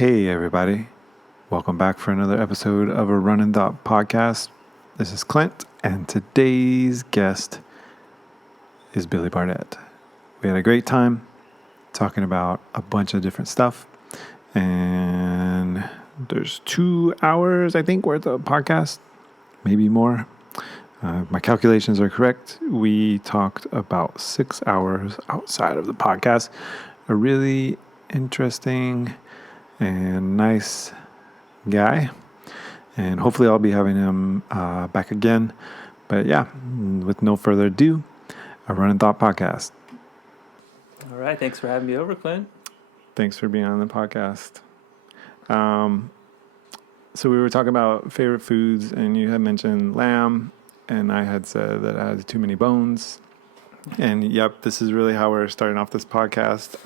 Hey, everybody. Welcome back for another episode of a Runnin podcast. This is Clint, and today's guest is Billy Barnett. We had a great time talking about a bunch of different stuff, and there's 2 hours, I think, worth of podcast, maybe more. My calculations are correct. We talked about 6 hours outside of the podcast. A really interesting and nice guy, and hopefully I'll be having him back again. But yeah, with no further ado, a Runnin podcast. All right, thanks for having me over, Clint. Thanks for being on the podcast. So we were talking about favorite foods, and you had mentioned lamb, and I had said that it has too many bones. And yep, this is really how we're starting off this podcast.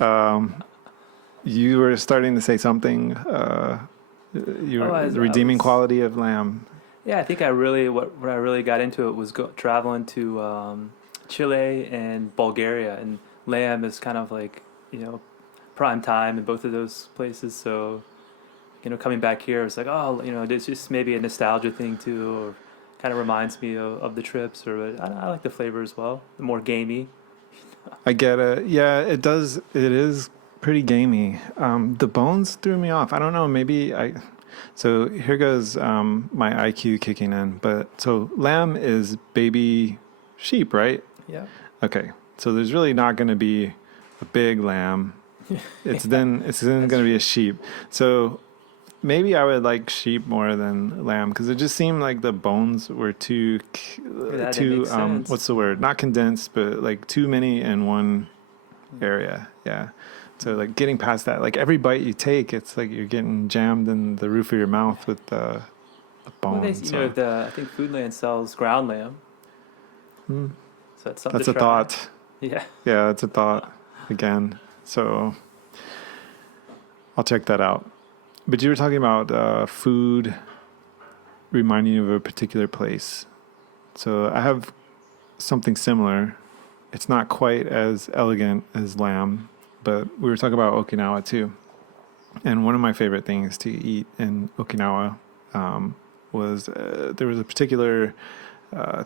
You were starting to say something. The redeeming quality of lamb. Yeah, I think what I really got into it was traveling to Chile and Bulgaria, and lamb is kind of like prime time in both of those places. So coming back here, it's like it's just maybe a nostalgia thing too, or kind of reminds me of the trips. Or I like the flavor as well, the more gamey. I get it. Yeah, it does. It is pretty gamey. The bones threw me off. I don't know. So here goes my IQ kicking in. But so lamb is baby sheep, right? Yeah. Okay. So there's really not going to be a big lamb. It's then going to be a sheep. So maybe I would like sheep more than lamb because it just seemed like the bones were too what's the word? Not condensed, but like too many in one area. Yeah. So like getting past that, like every bite you take, it's like you're getting jammed in the roof of your mouth with the bones. I think Foodland sells ground lamb. So that's something. That's a thought. Yeah. Yeah, it's a thought again. So I'll check that out. But you were talking about food reminding you of a particular place. So I have something similar. It's not quite as elegant as lamb, but we were talking about Okinawa too. And one of my favorite things to eat in Okinawa was there was a particular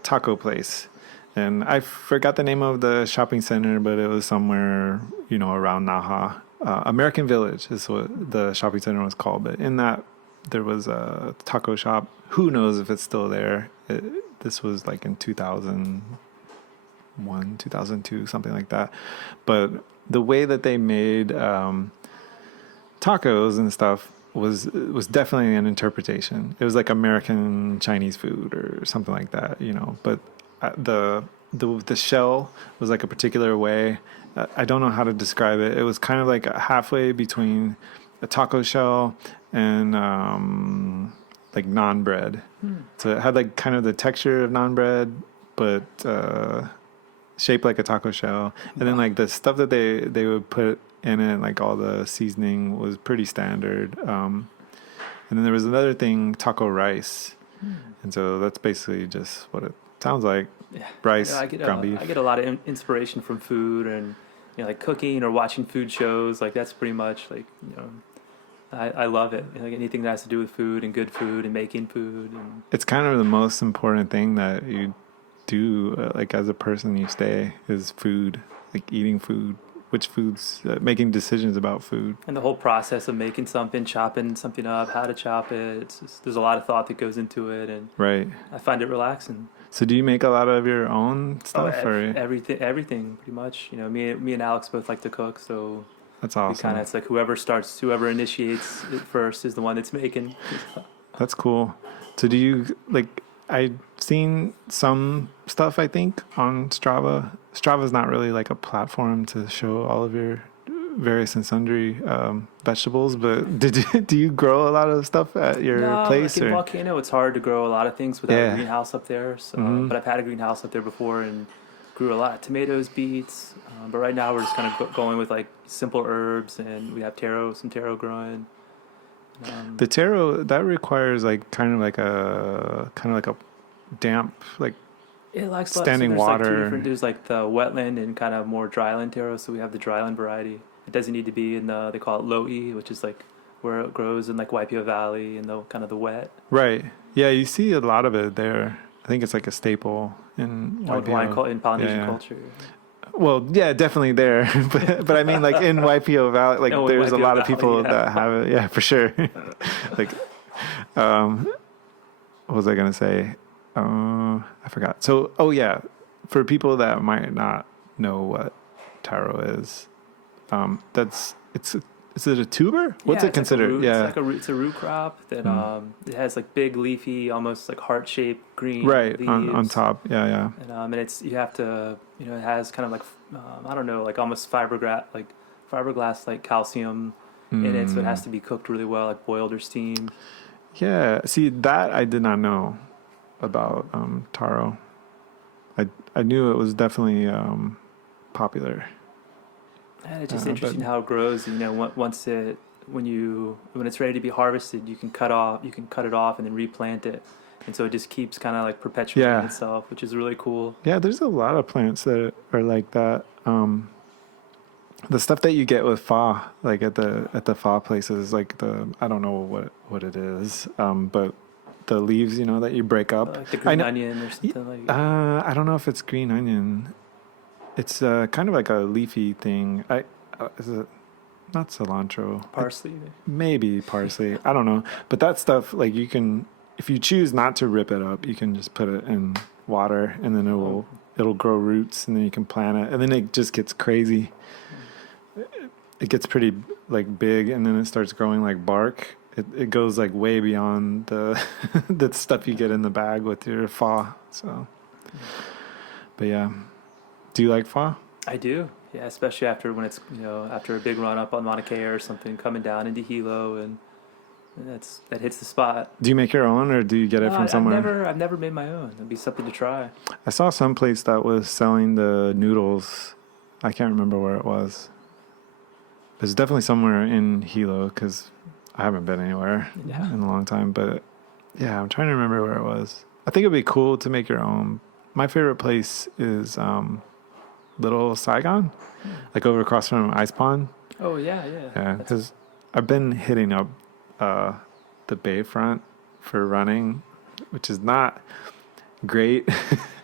taco place. And I forgot the name of the shopping center, but it was somewhere, around Naha. American Village is what the shopping center was called. But in that, there was a taco shop. Who knows if it's still there? This was like in 2001, 2002, something like that. But the way that they made tacos and stuff was definitely an interpretation. It was like American Chinese food or something like that, But the shell was like a particular way. I don't know how to describe it. It was kind of like halfway between a taco shell and like naan bread. So it had like kind of the texture of naan bread, but shaped like a taco shell. And then like the stuff that they would put in it, like all the seasoning was pretty standard. And then there was another thing, taco rice. And so that's basically just what it sounds like. Yeah. Rice, ground beef. I get a lot of inspiration from food and like cooking or watching food shows. Like that's pretty much like I love it. Like anything that has to do with food and good food and making food. And it's kind of the most important thing that you do, like as a person, you stay is food, like eating food. Which foods, making decisions about food. And the whole process of making something, chopping something up, how to chop it. There's a lot of thought that goes into it. And right. I find it relaxing. So do you make a lot of your own stuff? Everything, pretty much. Me and Alex both like to cook, so that's awesome. It's like whoever initiates it first is the one that's making. That's cool. So do you, like, I've seen some stuff, I think, on Strava. Strava's not really like a platform to show all of your various and sundry vegetables, but do you grow a lot of stuff at your place? Like in Volcano, it's hard to grow a lot of things without a greenhouse up there. So, but I've had a greenhouse up there before and grew a lot of tomatoes, beets. But right now we're just kind of going with like simple herbs, and we have some taro growing. The taro that requires like kind of like a damp, like it likes standing water. There's like the wetland and kind of more dryland taro. So we have the dryland variety. It doesn't need to be in they call it low E, which is like where it grows in like Waipio Valley and the kind of the wet. Right. Yeah, you see a lot of it there. I think it's like a staple in In Polynesian culture. Well, yeah, definitely there. but I mean, like in Waipio Valley, like there's a lot of people that have it. Yeah, for sure. Like, what was I gonna say? I forgot. So, oh yeah, for people that might not know what taro is, is it a tuber? What's it considered? It's a root crop that it has like big leafy, almost like heart shaped green right leaves. on top. Yeah. And it's you have to it has kind of like I don't know, like almost fiberglass like calcium in it, so it has to be cooked really well, like boiled or steamed. Yeah, see that I did not know about taro. I knew it was definitely popular. And it's just interesting how it grows. When it's ready to be harvested, you can cut it off and then replant it, and so it just keeps kind of like perpetuating itself, which is really cool. Yeah, there's a lot of plants that are like that. The stuff that you get with pho, like at the pho places, like I don't know what it is, but the leaves, that you break up. Like the green onion or something like that. I don't know if it's green onion. It's kind of like a leafy thing. Is it not cilantro? Parsley. Maybe parsley. I don't know. But that stuff, like you can, if you choose not to rip it up, you can just put it in water, and then it'll grow roots, and then you can plant it, and then it just gets crazy. It gets pretty like big, and then it starts growing like bark. It goes like way beyond the the stuff you get in the bag with your pho. So, but yeah, do you like pho? I do. Yeah, especially after when it's after a big run up on Mauna Kea or something, coming down into Hilo, and that hits the spot. Do you make your own, or do you get it from somewhere? I've never made my own. It'd be something to try. I saw some place that was selling the noodles. I can't remember where it was. It's definitely somewhere in Hilo because I haven't been anywhere in a long time. But yeah, I'm trying to remember where it was. I think it'd be cool to make your own. My favorite place is Little Saigon, like over across from Ice Pond. Oh yeah. Yeah, because I've been hitting up the Bayfront for running, which is not great.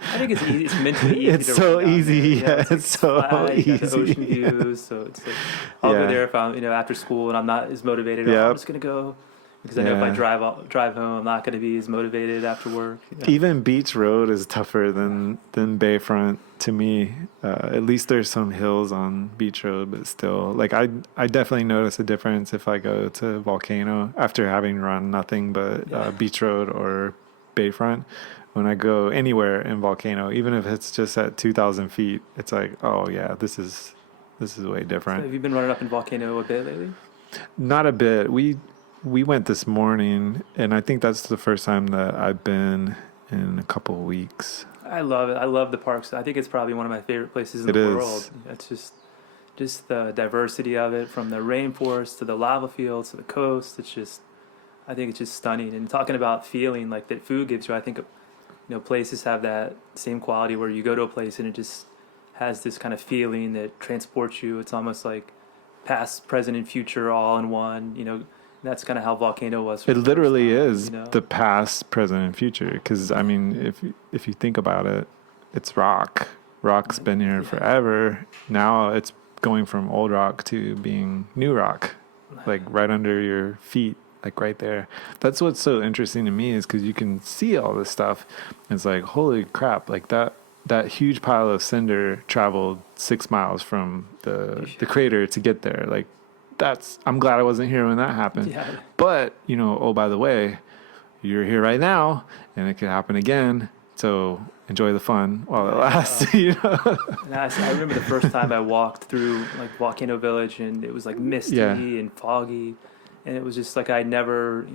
I think it's easy. It's mentally easy. It's so easy. Yeah, it's so easy. You got the ocean views, so it's like I'll go there if I'm after school and I'm not as motivated. I'm just gonna go because I know if I drive home, I'm not gonna be as motivated after work. Even Beach Road is tougher than Bayfront to me. At least there's some hills on Beach Road, but still, like I definitely notice a difference if I go to Volcano after having run nothing but Beach Road or Bayfront. When I go anywhere in Volcano, even if it's just at 2,000 feet, it's like, oh yeah, this is way different. So have you been running up in Volcano a bit lately? Not a bit. We went this morning, and I think that's the first time that I've been in a couple of weeks. I love it. I love the parks. I think it's probably one of my favorite places in the world. It's just the diversity of it, from the rainforest to the lava fields to the coast. I think it's just stunning. And talking about feeling like that food gives you, I think places have that same quality where you go to a place and it just has this kind of feeling that transports you. It's almost like past, present, and future all in one. That's kind of how Volcano was. It literally is the past, present, and future. Because I mean, if you think about it, it's rock. Rock's been here forever. Now it's going from old rock to being new rock, like right under your feet. Like right there. That's what's so interesting to me is because you can see all this stuff. It's like, holy crap, like that huge pile of cinder traveled 6 miles from the crater to get there. Like I'm glad I wasn't here when that happened. Yeah. But, oh, by the way, you're here right now and it could happen again. So enjoy the fun while it lasts. I remember the first time I walked through like Volcano Village and it was like misty and foggy. And it was just like I never,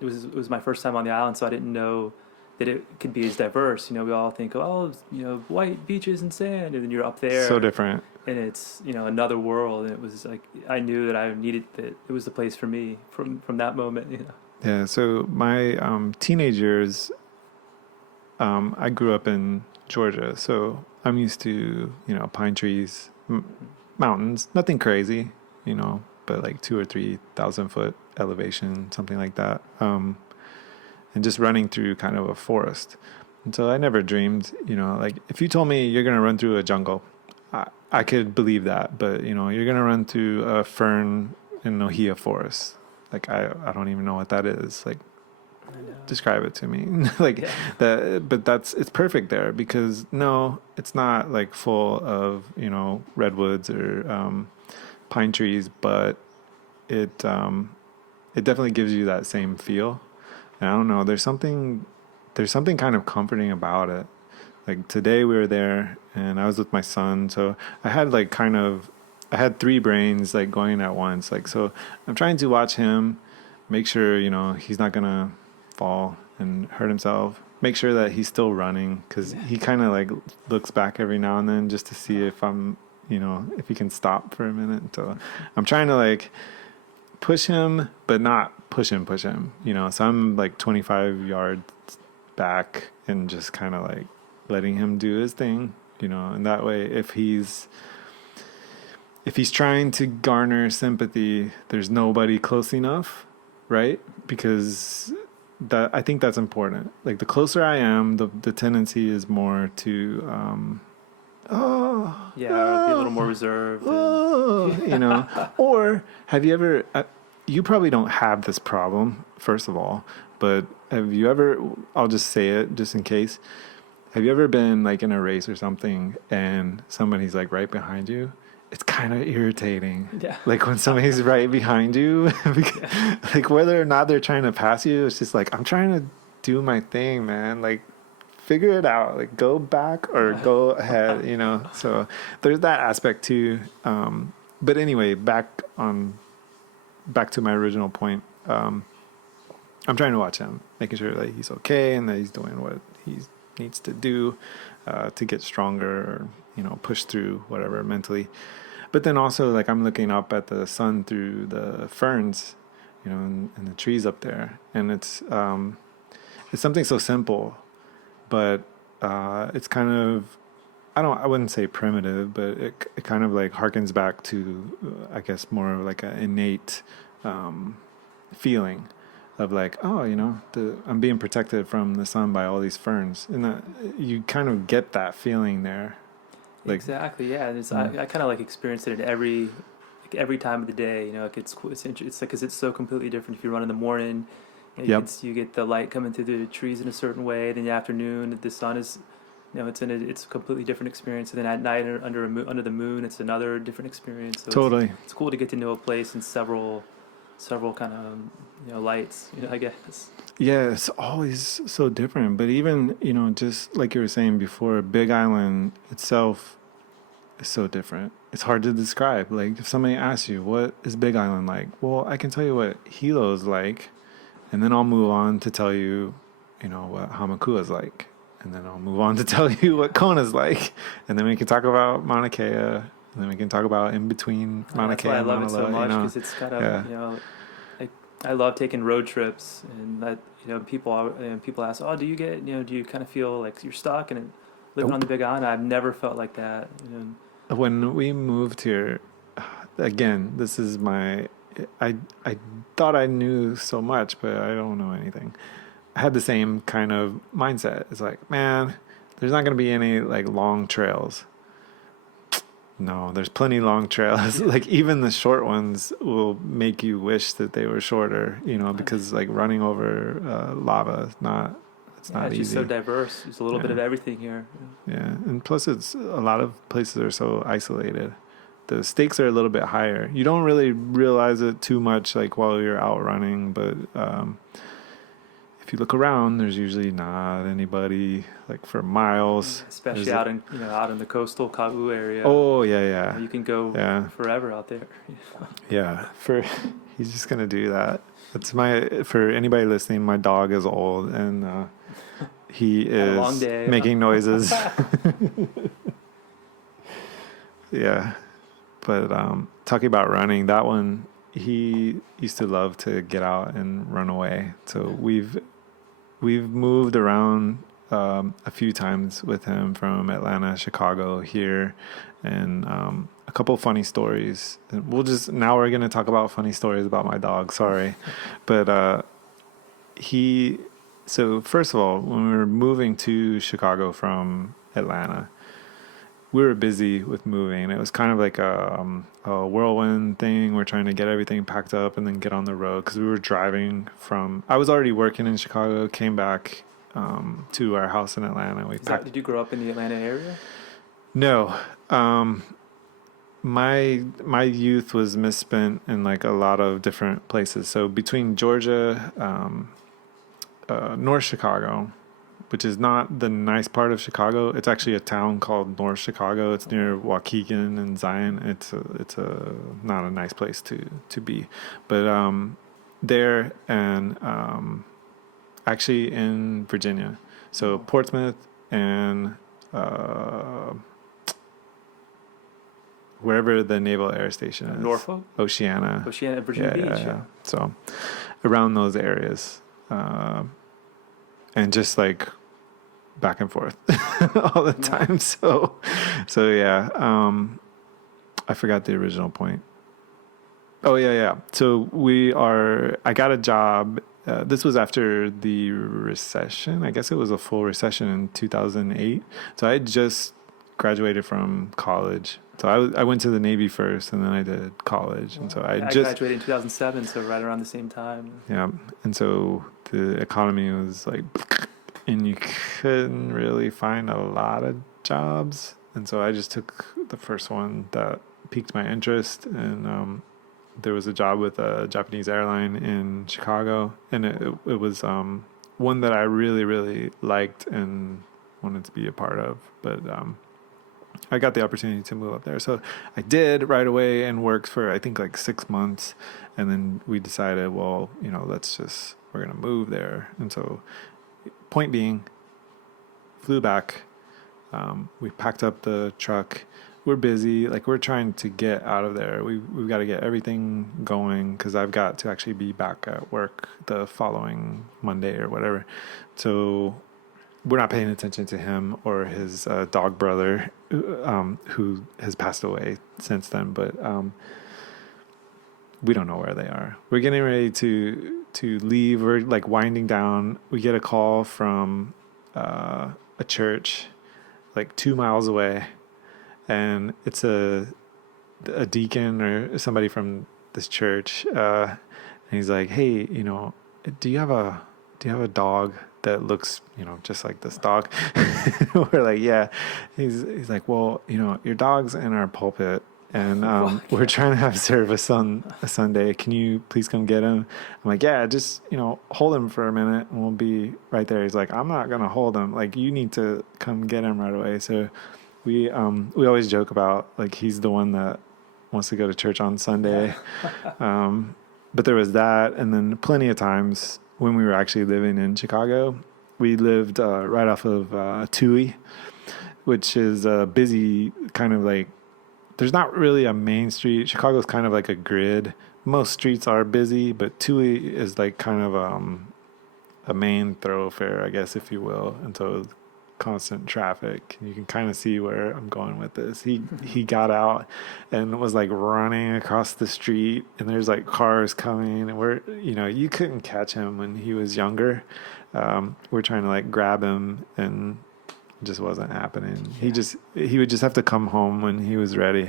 it was my first time on the island, so I didn't know that it could be as diverse. We all think, white beaches and sand, and then you're up there. So different. And it's, another world. And it was like I knew that it was the place for me from that moment. Yeah. So my teenage years, I grew up in Georgia, so I'm used to pine trees, mountains, nothing crazy, but like 2 or 3 thousand foot elevation, something like that. And just running through kind of a forest. And so I never dreamed, like if you told me you're going to run through a jungle, I could believe that. But, you're going to run through a fern in Nohea forest. Like, I don't even know what that is. Like, describe it to me. Like but it's perfect there because no, it's not like full of, redwoods or pine trees, but it definitely gives you that same feel. And I don't know, there's something kind of comforting about it. Like today we were there and I was with my son, so I had three brains like going at once. Like, so I'm trying to watch him, make sure, he's not gonna fall and hurt himself, make sure that he's still running, because he kind of like looks back every now and then just to see if I'm, if he can stop for a minute. So I'm trying to like push him, but not push him, so I'm like 25 yards back and just kind of like letting him do his thing, and that way if he's trying to garner sympathy, there's nobody close enough, right? Because I think that's important. Like the closer I am, the tendency is more to be a little more reserved. Or have you ever? You probably don't have this problem, first of all, but have you ever? I'll just say it just in case. Have you ever been like in a race or something and somebody's like right behind you? It's kind of irritating. Yeah. Like when somebody's right behind you, like whether or not they're trying to pass you, it's just like, I'm trying to do my thing, man. Like figure it out, like go back or go ahead, so there's that aspect too. But anyway, back to my original point. I'm trying to watch him, making sure that he's okay and that he's doing what he needs to do to get stronger or, push through whatever mentally. But then also like I'm looking up at the sun through the ferns, and the trees up there, and it's something so simple, but it's kind of, I wouldn't say primitive, but it kind of like harkens back to I guess more of like an innate feeling of like, oh, I'm being protected from the sun by all these ferns, and that you kind of get that feeling there. Like, exactly, yeah. And I kind of like experience it at every time of the day. Like it's like because it's so completely different. If you run in the morning, you get the light coming through the trees in a certain way. Then in the afternoon, the sun is, it's a completely different experience. And then at night under the moon, it's another different experience. So totally, it's cool to get to know a place in several kind of lights. I guess. Yeah, it's always so different. But even, just like you were saying before, Big Island itself is so different. It's hard to describe. Like if somebody asks you, what is Big Island like? Well, I can tell you what Hilo is like, and then I'll move on to tell you, what Hamakua is like. And then I'll move on to tell you what Kona's like. And then we can talk about Mauna Kea. And then we can talk about in between Mauna Kea and Mauna Loa. That's why I love it so much, because it's kind of, I love taking road trips, and that people ask, oh, do you kind of feel like you're stuck and living on the Big Island? I've never felt like that. When we moved here, again, this is I thought I knew so much, but I don't know anything. I had the same kind of mindset. It's like, man, there's not going to be any like long trails. No, there's plenty long trails. Like even the short ones will make you wish that they were shorter, because like running over lava is not easy. Just so diverse. There's a little bit of everything here. Yeah, and plus it's a lot of places are so isolated. The stakes are a little bit higher. You don't really realize it too much like while you're out running, but if you look around, there's usually not anybody like for miles. Especially out in the coastal Kau area. Oh yeah. You can go forever out there. Yeah, he's just gonna do that. That's for anybody listening. My dog is old and he is a long day. Making noises. Yeah, but talking about running, that one he used to love to get out and run away. So we've moved around a few times with him from Atlanta, Chicago, here, and a couple funny stories. And now we're going to talk about funny stories about my dog. Sorry. But so first of all, when we were moving to Chicago from Atlanta, we were busy with moving. It was kind of like a whirlwind thing. We're trying to get everything packed up and then get on the road because we were driving I was already working in Chicago, came back to our house in Atlanta. Did you grow up in the Atlanta area? No. My youth was misspent in like a lot of different places. So between Georgia, North Chicago, which is not the nice part of Chicago. It's actually a town called North Chicago. It's near Waukegan and Zion. It's a not a nice place to be, but there and actually in Virginia, so Portsmouth and wherever the Naval Air Station is, Norfolk, Oceana, Virginia Beach. Yeah. So around those areas, and just like back and forth all the time. So yeah. I forgot the original point. Oh yeah. So I got a job. This was after the recession. I guess it was a full recession in 2008. So I had just graduated from college. So I went to the Navy first, and then I did college. And so I graduated in 2007, so right around the same time. Yeah, and so the economy was like, and you couldn't really find a lot of jobs. And so I just took the first one that piqued my interest. And there was a job with a Japanese airline in Chicago. And it was one that I really, really liked and wanted to be a part of. But I got the opportunity to move up there. So I did right away and worked for, I think, like 6 months. And then we decided, well, we're going to move there. And so point being, flew back. We packed up the truck. We're busy. Like, we're trying to get out of there. We've got to get everything going because I've got to actually be back at work the following Monday or whatever. So we're not paying attention to him or his dog brother, who has passed away since then. But we don't know where they are. We're getting ready to leave. We're like winding down. We get a call from a church like 2 miles away, and it's a deacon or somebody from this church. And he's like, "Hey, do you have a dog that looks, just like this dog?" We're like, "Yeah." He's like, "Well, your dog's in our pulpit, and we're trying to have service on a Sunday. Can you please come get him?" I'm like, "Yeah, just hold him for a minute, and we'll be right there." He's like, "I'm not gonna hold him. Like, you need to come get him right away." So we always joke about like he's the one that wants to go to church on Sunday. But there was that, and then plenty of times when we were actually living in Chicago, we lived right off of Tui, which is a busy kind of like, there's not really a main street. Chicago's kind of like a grid. Most streets are busy, but Tui is like kind of a main thoroughfare, I guess, if you will. And so constant traffic. You can kind of see where I'm going with this. He got out and was like running across the street, and there's like cars coming, and you couldn't catch him when he was younger. We're trying to like grab him, and it just wasn't happening. Yeah. He would just have to come home when he was ready.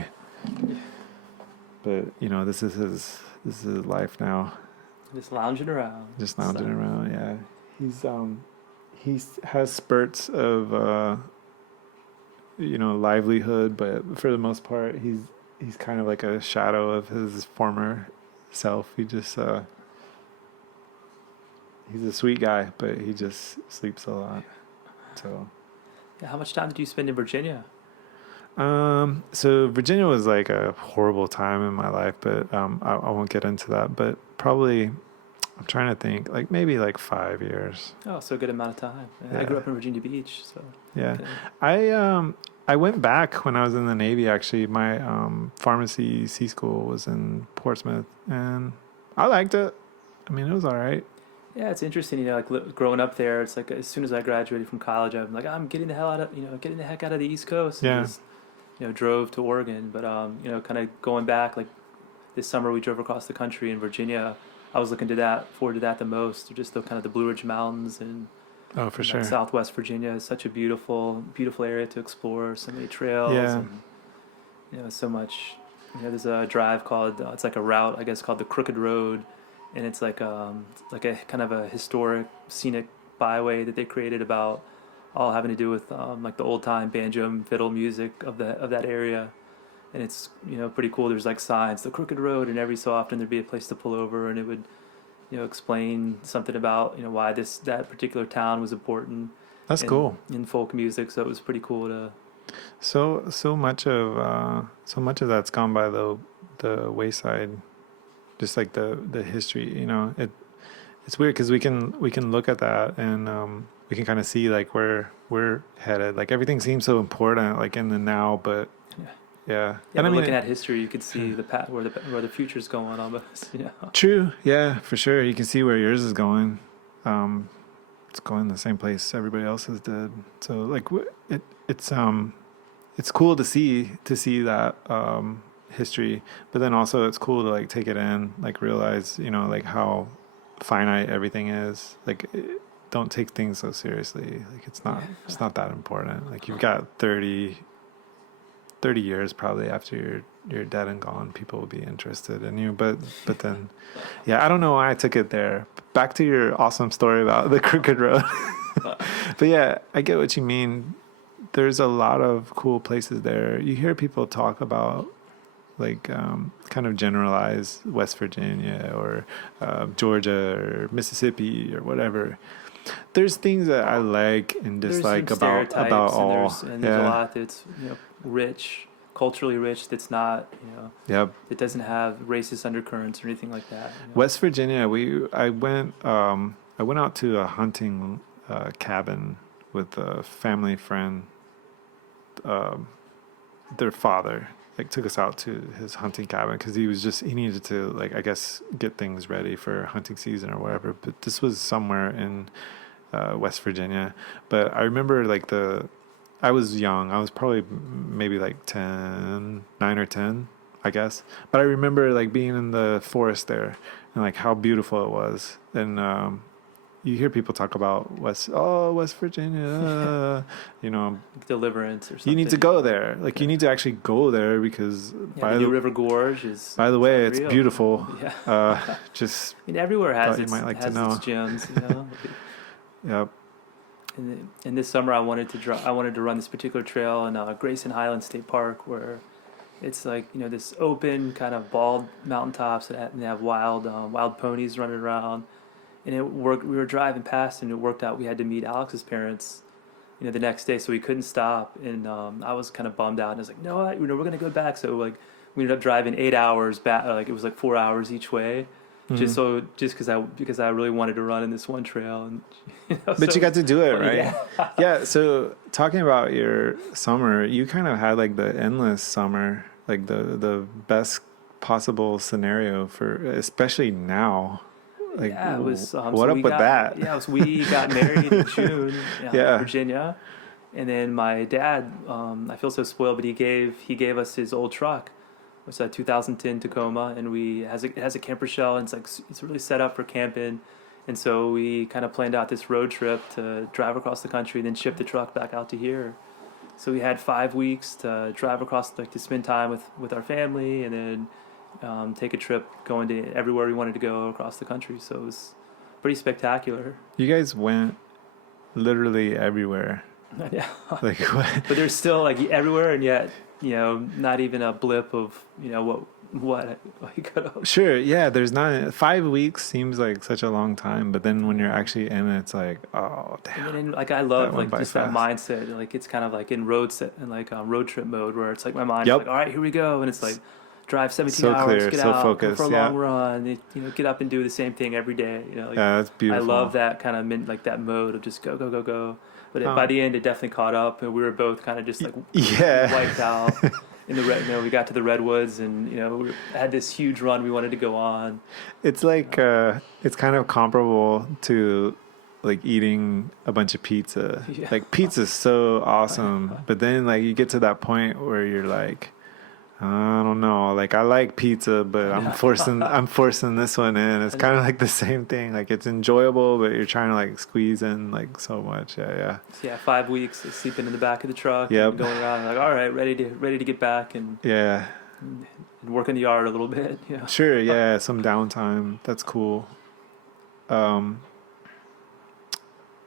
But this is his life now. Just lounging around. Yeah. He has spurts of livelihood, but for the most part he's kind of like a shadow of his former self. He just he's a sweet guy, but he just sleeps a lot. So yeah, how much time did you spend in Virginia? So Virginia was like a horrible time in my life, but I won't get into that. But probably, I'm trying to think, like maybe like 5 years. Oh, so a good amount of time. Yeah. I grew up in Virginia Beach, so yeah. Okay. I went back when I was in the Navy. Actually, my pharmacy C school was in Portsmouth, and I liked it. I mean, it was all right. Yeah, it's interesting. Like growing up there, it's like as soon as I graduated from college, I'm like, I'm getting the heck out of the East Coast. And yeah. just, drove to Oregon. But kind of going back, like this summer we drove across the country in Virginia. I was looking forward to that the most. Just the kind of the Blue Ridge Mountains and Oh, for sure. Southwest Virginia is such a beautiful, beautiful area to explore. So many trails Yeah. and so much. There's a drive called it's like a route I guess called the Crooked Road, and it's like a kind of a historic scenic byway that they created about all having to do with like the old time banjo and fiddle music of that area, and it's pretty cool. There's like signs, the Crooked Road, and every so often there'd be a place to pull over, and it would explain something about that particular town was important. That's cool. In folk music, so it was pretty cool to. So much of that's gone by the wayside, just like the history. It's weird because we can look at that and we can kind of see like where we're headed. Like everything seems so important, like in the now, but yeah. And looking at history, you could see the path where the future's going almost. True. Yeah, for sure. You can see where yours is going. It's going the same place everybody else has did. So like it's cool to see that history, but then also it's cool to like take it in, like realize like how finite everything is. Like don't take things so seriously. Like it's not that important. Like you've got 30 years probably after you're dead and gone, people will be interested in you. But then, yeah, I don't know why I took it there. Back to your awesome story about the Crooked Road. But yeah, I get what you mean. There's a lot of cool places there. You hear people talk about like kind of generalize West Virginia or Georgia or Mississippi or whatever. There's things that I like and dislike about all. And there's a lot that's rich, culturally rich. That's not Yep. It doesn't have racist undercurrents or anything like that. West Virginia. I went out to a hunting cabin with a family friend. Their father like took us out to his hunting cabin because he needed to like I guess get things ready for hunting season or whatever. But this was somewhere in West Virginia. But I remember like I was young. I was probably maybe like 9 or 10, I guess. But I remember like being in the forest there and like how beautiful it was. And you hear people talk about West Virginia, Deliverance or something. You need to go there. Like you need to actually go there because the New River Gorge is. By the way, it's beautiful. Yeah. Just. Everywhere has its gems. Yep. And this summer, I wanted to run this particular trail in Grayson Highlands State Park, where it's like this open kind of bald mountaintops and they have wild ponies running around. And it worked. We were driving past, and it worked out. We had to meet Alex's parents, the next day, so we couldn't stop. And I was kind of bummed out. And I was like, no, we're gonna go back. So like, we ended up driving 8 hours back. Like it was like 4 hours each way, just because I really wanted to run in this one trail. And but you got to do it, right? Yeah. Yeah. So talking about your summer, you kind of had like the endless summer, like the best possible scenario for, especially now. Like, yeah, it was. What up with that? Yeah, we got married in June in Yeah. Virginia, and then my dad. I feel so spoiled, but he gave us his old truck, which is a 2010 Tacoma, and it has a camper shell, and it's really set up for camping, and so we kind of planned out this road trip to drive across the country, then ship the truck back out to here. So we had 5 weeks to drive across, like to spend time with our family, and then. Take a trip going to everywhere we wanted to go across the country. So it was pretty spectacular. You guys went literally everywhere. Yeah. Like what? But there's still like everywhere, and yet not even a blip of what we could have. Sure. Yeah. There's not 5 weeks seems like such a long time, but then when you're actually in it, it's like, oh damn. And like I love like just that mindset. Like it's kind of like in road trip mode where it's like my mind is like, all right, here we go, and it's like. Drive 17 hours, clear, get so out, focused, go for a long run, get up and do the same thing every day. Yeah, that's beautiful. I love that kind of like that mode of just go. But by the end, it definitely caught up, and we were both kind of just like wiped out. In the we got to the redwoods, and we had this huge run we wanted to go on. It's like it's kind of comparable to like eating a bunch of pizza. Yeah. Like pizza's so awesome, but then like you get to that point where you're like, I don't know. Like I like pizza, but I'm forcing this one in. It's kind of like the same thing. Like it's enjoyable, but you're trying to like squeeze in like so much. Yeah. Yeah, 5 weeks of sleeping in the back of the truck Yep. and going around like, all right, ready to get back and Yeah. work in the yard a little bit. Yeah. Sure. Yeah. Some downtime. That's cool. I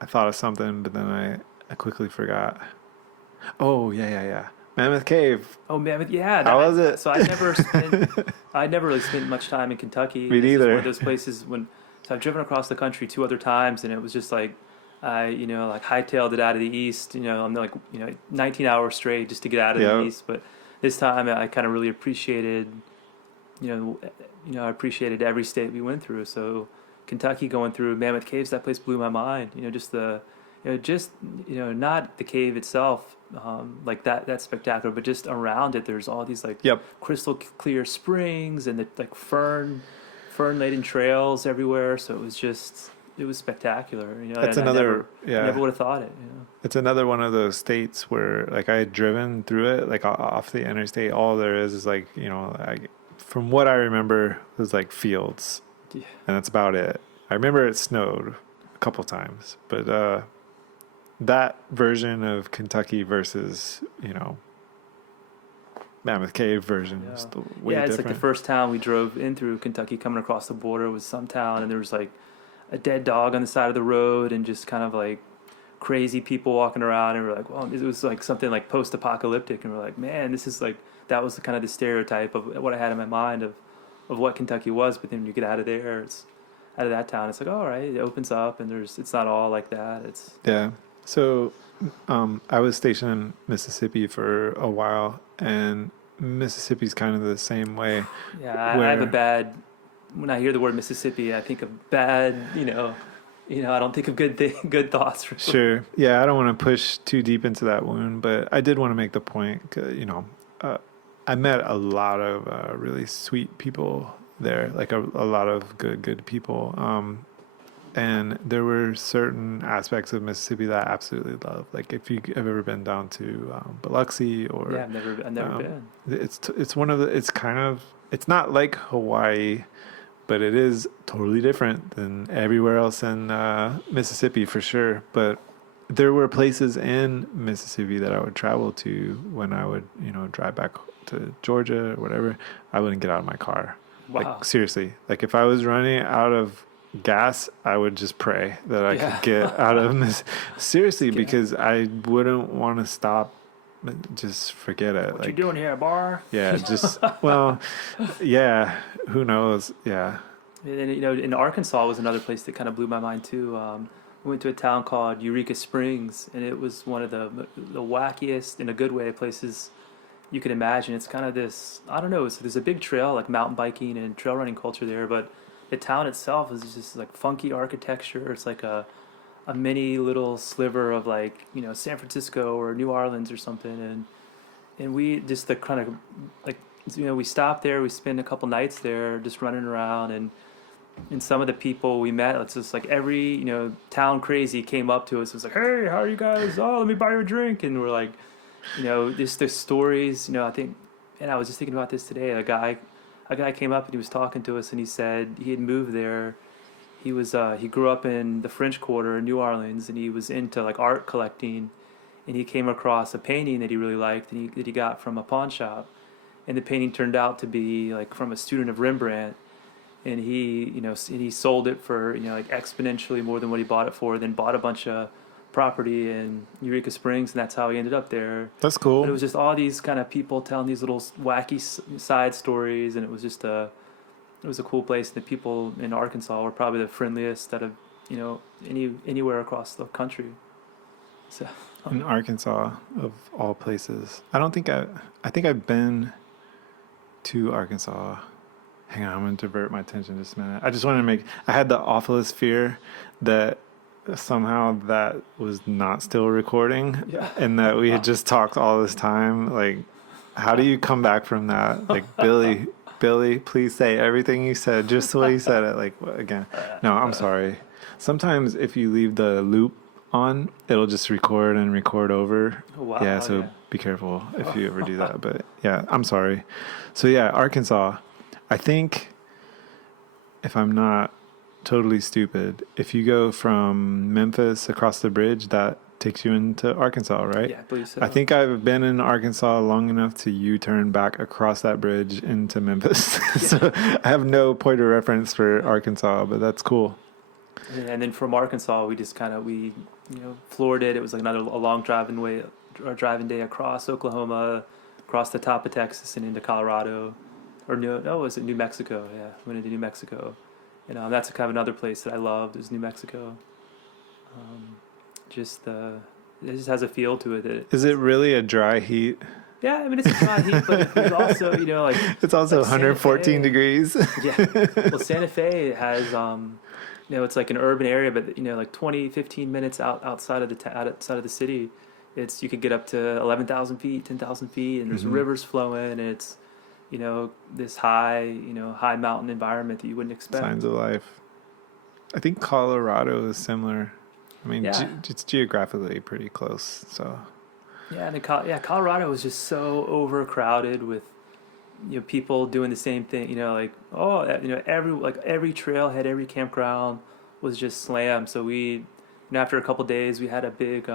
thought of something, but then I quickly forgot. Oh yeah. Mammoth Cave. Oh man, yeah. How was it? So I never really spent much time in Kentucky. Me This is neither. one of those places so I've driven across the country 2 other times, and it was just like, like hightailed it out of the east. I'm like, 19 hours straight just to get out of the east. But this time I kind of really appreciated, I appreciated every state we went through. So Kentucky, going through Mammoth Caves, that place blew my mind. Not the cave itself, like that's spectacular, but just around it, there's all these like crystal clear springs and the like fern laden trails everywhere. So it was spectacular. That's and another. I never would have thought it. It's another one of those states where like I had driven through it, like off the interstate. All there is like from what I remember, it was like fields, and that's about it. I remember it snowed a couple times, but that version of Kentucky versus Mammoth Cave version is way it's different. like the first town we drove in through Kentucky, coming across the border, was some town, and there was like a dead dog on the side of the road, and just kind of like crazy people walking around, and we're like, well, it was like something like post-apocalyptic, and we're like, man, this is like, that was kind of the stereotype of what I had in my mind of what Kentucky was. But then when you get out of there, it's out of that town, it's like, all right, it opens up, and it's not all like that. So I was stationed in Mississippi for a while, and Mississippi's kind of the same way. Yeah, I have a bad, when I hear the word Mississippi, I think of bad, I don't think of good thoughts. Really. Sure. Yeah, I don't want to push too deep into that wound, but I did want to make the point, I met a lot of really sweet people there, like a lot of good people. And there were certain aspects of Mississippi that I absolutely love. Like if you have ever been down to Biloxi or I've never been. It's one of the. It's not like Hawaii, but it is totally different than everywhere else in Mississippi for sure. But there were places in Mississippi that I would travel to when I would drive back to Georgia or whatever. I wouldn't get out of my car. Wow. Like seriously, like if I was running out of gas, I would just pray that I could get out of this. Seriously, because I wouldn't want to stop. Just forget it. What you doing here, bar? Yeah, just well, yeah. Who knows? Yeah. And in Arkansas was another place that kind of blew my mind too. We went to a town called Eureka Springs, and it was one of the wackiest, in a good way, places you can imagine. It's kind of this, I don't know. So there's a big trail, like mountain biking and trail running culture there, but the town itself is just like funky architecture. It's like a mini little sliver of like San Francisco or New Orleans or something, and we just the kind of like we stopped there. We spent a couple nights there just running around, and some of the people we met, it's just like every town crazy came up to us. It was like, hey, how are you guys? Oh, let me buy you a drink, and we're like, just the stories. I think, and I was just thinking about this today. A guy came up and he was talking to us, and he said he had moved there. He grew up in the French Quarter in New Orleans, and he was into like art collecting, and he came across a painting that he really liked, and that he got from a pawn shop, and the painting turned out to be like from a student of Rembrandt, and he sold it for like exponentially more than what he bought it for, then bought a bunch of property in Eureka Springs, and that's how he ended up there. That's cool. But it was just all these kind of people telling these little wacky side stories, and it was just it was a cool place. The people in Arkansas were probably the friendliest out of anywhere across the country. So in Arkansas, of all places, I think I've been to Arkansas. Hang on, I'm gonna divert my attention just a minute. I just wanted to I had the awfulest fear that somehow that was not still recording, and that we had just talked all this time. Like, how do you come back from that? Like, Billy, Billy, please say everything you said, just the way you said it. Like, again. No, I'm sorry. Sometimes if you leave the loop on, it'll just record and record over. Oh, wow. Yeah, so be careful if you ever do that. But yeah, I'm sorry. So yeah, Arkansas. I think, if I'm not totally stupid, if you go from Memphis across the bridge, that takes you into Arkansas, right? Yeah, I believe so. I think I've been in Arkansas long enough to U-turn back across that bridge into Memphis. So I have no point of reference for Arkansas, but that's cool. And then from Arkansas, we just floored it. It was like a long driving day across Oklahoma, across the top of Texas and into Colorado. Was it New Mexico? Yeah, went into New Mexico. That's kind of another place that I loved is New Mexico. It just has a feel to it. Is it really a dry heat? Yeah, I mean it's a dry heat, but it's also it's also 114 degrees. Yeah, well, Santa Fe has it's like an urban area, but like 15 minutes outside of the city, you could get up to 11,000 feet, 10,000 feet, and there's rivers flowing. And it's this high mountain environment that you wouldn't expect. Signs of life. I think Colorado is similar. I mean, it's geographically pretty close. So. Yeah, and Colorado was just so overcrowded with people doing the same thing. Every trailhead, every campground was just slammed. So we, after a couple of days, we had a big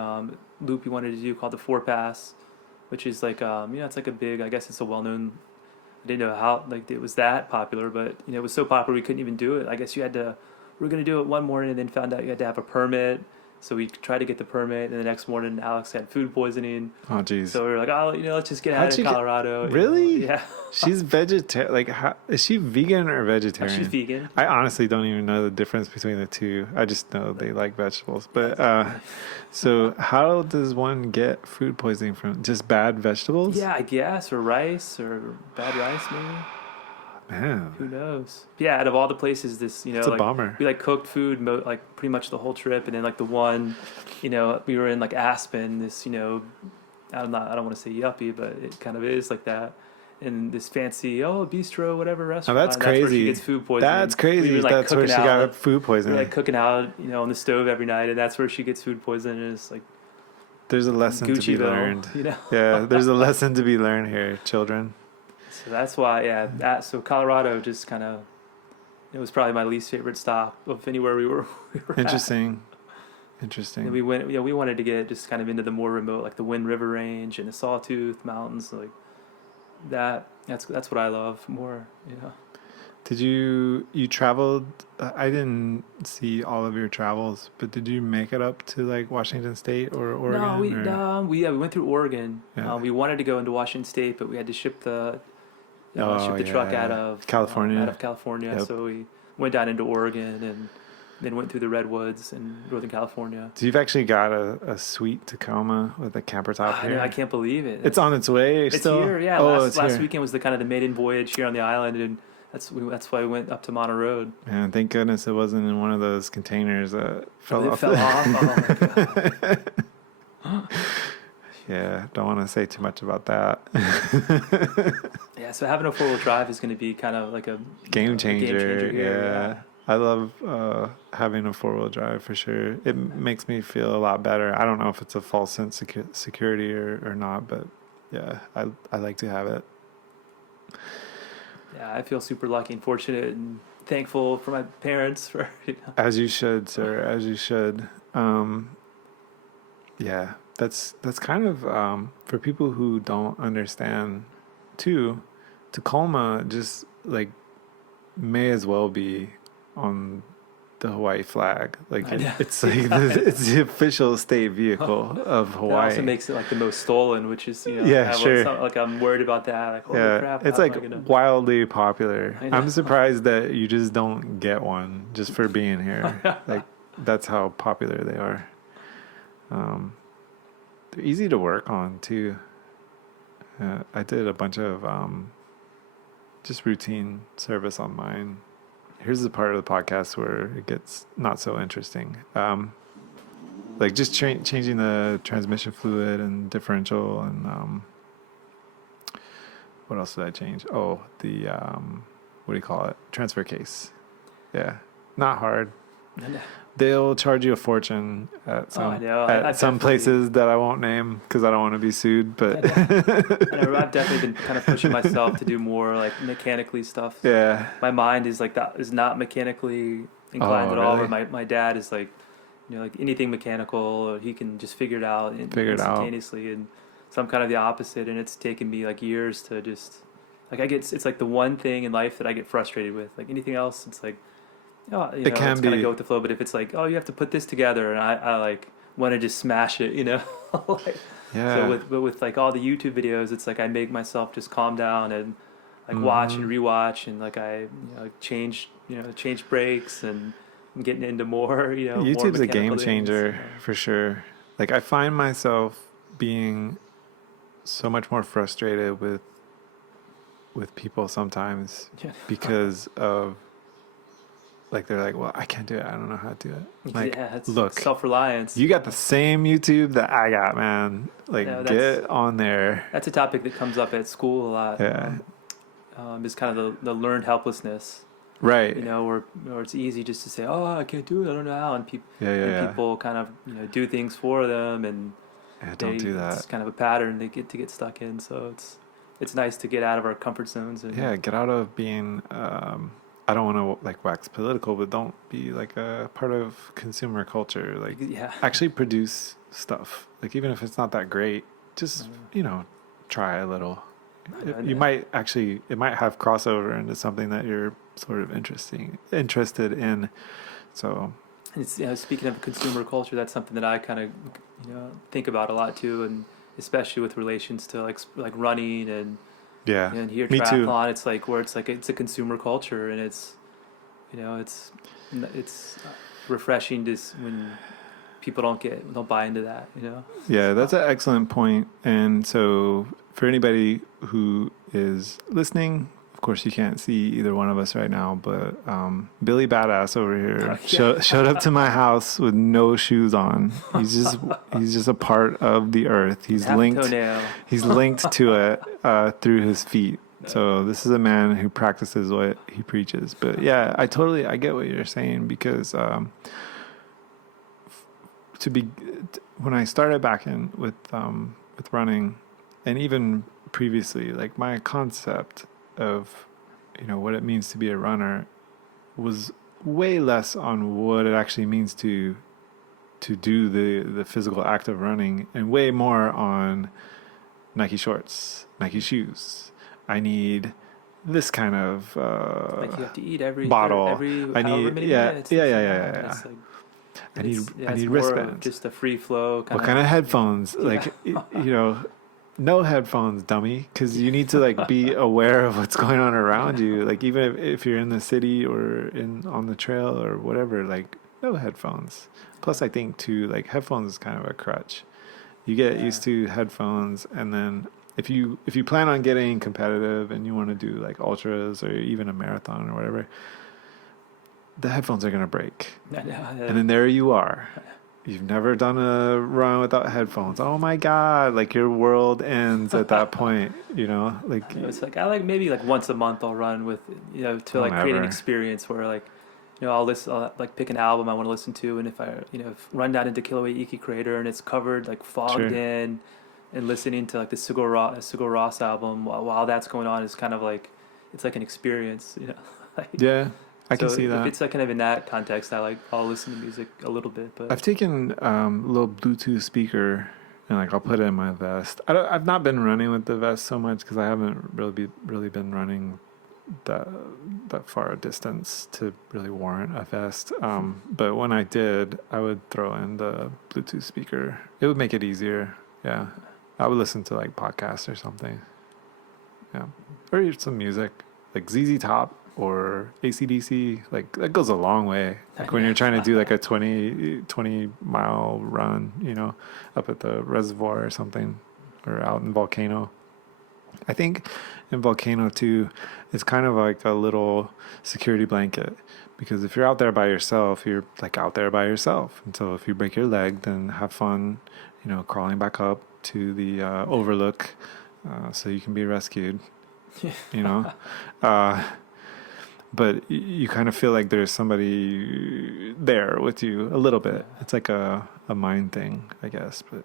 loop we wanted to do called the Four Pass, which is like it's like a big. I guess it's a well-known. I didn't know how it was that popular, but it was so popular we couldn't even do it. I guess we were going to do it one morning and then found out you had to have a permit. So we tried to get the permit, and the next morning Alex had food poisoning. Oh, geez. So we were like, let's just get out of Colorado. Really? Yeah. She's vegetarian. Is she vegan or vegetarian? She's vegan. I honestly don't even know the difference between the two. I just know they like vegetables. But so how does one get food poisoning from just bad vegetables? Yeah, I guess, or rice, or bad rice maybe. Man. Who knows? Yeah, out of all the places, it's a bummer. We cooked food pretty much the whole trip, and then the one, we were in Aspen. This I don't want to say yuppie, but it kind of is like that. And this fancy bistro whatever restaurant. Oh, that's crazy. That's where she gets food poisoning. That's crazy. That's where she got food poisoning. We were cooking out on the stove every night, and that's where she gets food poisoning. And it's like there's a lesson to be learned. Yeah, there's a lesson to be learned here, children. So that's why, so Colorado just kind of, it was probably my least favorite stop of anywhere we were Interesting. And we went, we wanted to get just kind of into the more remote, like the Wind River Range and the Sawtooth Mountains, like that. That's what I love more, Did you traveled? I didn't see all of your travels, but did you make it up to Washington State or Oregon? No, we went through Oregon. Yeah. We wanted to go into Washington State, but we had to ship the truck out of California. Yep. So we went down into Oregon and then went through the redwoods in Northern California. So you've actually got a sweet Tacoma with a camper top here. I can't believe it. It's on its way. It's still? Here. Yeah. Last weekend was the maiden voyage here on the island, and that's why we went up to Monterey Road. Man, thank goodness it wasn't in one of those containers that fell off. Fell off. Oh my god. Yeah, don't want to say too much about that. Yeah, so having a 4-wheel drive is going to be kind of like a game changer. Here. Yeah. I love having a 4-wheel drive for sure. It makes me feel a lot better. I don't know if it's a false sense of security or not, but yeah, I like to have it. Yeah, I feel super lucky and fortunate and thankful for my parents for. As you should, sir. As you should. Yeah, that's kind of for people who don't understand too. Tacoma just may as well be on the Hawaii flag. It's it's the official state vehicle of Hawaii. That also makes it the most stolen, which is sure. I'm worried about that. Holy crap! It's wildly popular. I'm surprised that you just don't get one just for being here. That's how popular they are. They're easy to work on too. I did a bunch of just routine service on mine. Here's the part of the podcast where it gets not so interesting. Just changing the transmission fluid and differential and what else did I change? Oh, the what do you call it? Transfer case. Yeah, not hard. They'll charge you a fortune at some I know. at some places that I won't name because I don't want to be sued. But I know, I've definitely been kind of pushing myself to do more like mechanically stuff. yeah, My mind is like that is not mechanically inclined at all. really? Where my dad is like, you know, like anything mechanical, he can just figure it out Figure it out. instantaneously. And so I'm kind of the opposite, and it's taken me like years to just like it's like the one thing in life that I get frustrated with. Like anything else, it's like, oh, you know, It can it's kind of be. go with the flow. But if it's like, oh, you have to put this together, and I like want to just smash it, you know. Like, Yeah. so with like all the YouTube videos, it's like I make myself just calm down and like watch and rewatch, and like I change brakes, and I'm getting into more more YouTube's a game mechanical things, changer you know. for sure. Like I find myself being so much more frustrated with people sometimes Yeah. because of like they're like, well, I can't do it. I don't know how to do it. Like, Yeah, it's look, self-reliance. you got the same YouTube that I got, man. Like, Yeah, get on there. That's a topic that comes up at school a lot. Yeah. Is kind of the learned helplessness. Right. You know, where it's easy just to say, "Oh, I can't do it. I don't know how," and people kind of do things for them, and Yeah, don't do that. It's kind of a pattern they get stuck in. So it's nice to get out of our comfort zones. And Yeah, get out of being. I don't want to like wax political, but don't be like a part of consumer culture. Like, actually produce stuff. Like, even if it's not that great, just try a little. It might have crossover into something that you're sort of interested in. So it's speaking of consumer culture, that's something that I kind of think about a lot too, and especially with relations to like running and and here me triathlon. too. It's like where it's a consumer culture, and it's it's refreshing to when people don't buy into that. Yeah, that's an excellent point. And so for anybody who is listening, of course you can't see either one of us right now, but Billy Badass over here showed up to my house with no shoes on. He's just a part of the earth. He's linked to it through his feet. So this is a man who practices what he preaches. But yeah, I get what you're saying, because when I started back in with running, and even previously, like my concept of what it means to be a runner was way less on what it actually means to do the physical act of running, and way more on Nike shorts, Nike shoes. I need this kind of like you have to eat every bottle. I need minutes. Yeah. I need wristbands. Just a free flow. What kind of headphones? Like, no headphones, dummy, because you need to like be aware of what's going on around you. Like, even if you're in the city or on the trail or whatever, like, no headphones. Plus, I think too, like, headphones is kind of a crutch. You get used to headphones, and then if you plan on getting competitive and you want to do like ultras or even a marathon or whatever, the headphones are gonna break. And then there you are. You've never done a run without headphones. Oh my God! Like, your world ends at that point. Like, it's like I like maybe like once a month I'll run with to like create an experience where like I'll like pick an album I want to listen to, and if I run down into Kilauea Iki Crater and it's covered like fogged in, and listening to like the Sigur Rós album while that's going on is kind of like it's like an experience. Like, yeah. I can see that. If it's like kind of in that context, I'll listen to music a little bit. But I've taken a little Bluetooth speaker and like I'll put it in my vest. I've not been running with the vest so much because I haven't really been running that far a distance to really warrant a vest. But when I did, I would throw in the Bluetooth speaker. It would make it easier. Yeah, I would listen to like podcasts or something. Yeah, or some music like ZZ Top or AC/DC. Like, that goes a long way. Like when you're trying to do like a 20 mile run, up at the reservoir or something, or out in Volcano. I think in Volcano too, it's kind of like a little security blanket, because if you're out there by yourself, you're like out there by yourself. And so if you break your leg, then have fun, crawling back up to the overlook so you can be rescued. you know. But you kind of feel like there's somebody there with you a little bit. Yeah. It's like a mind thing, I guess. But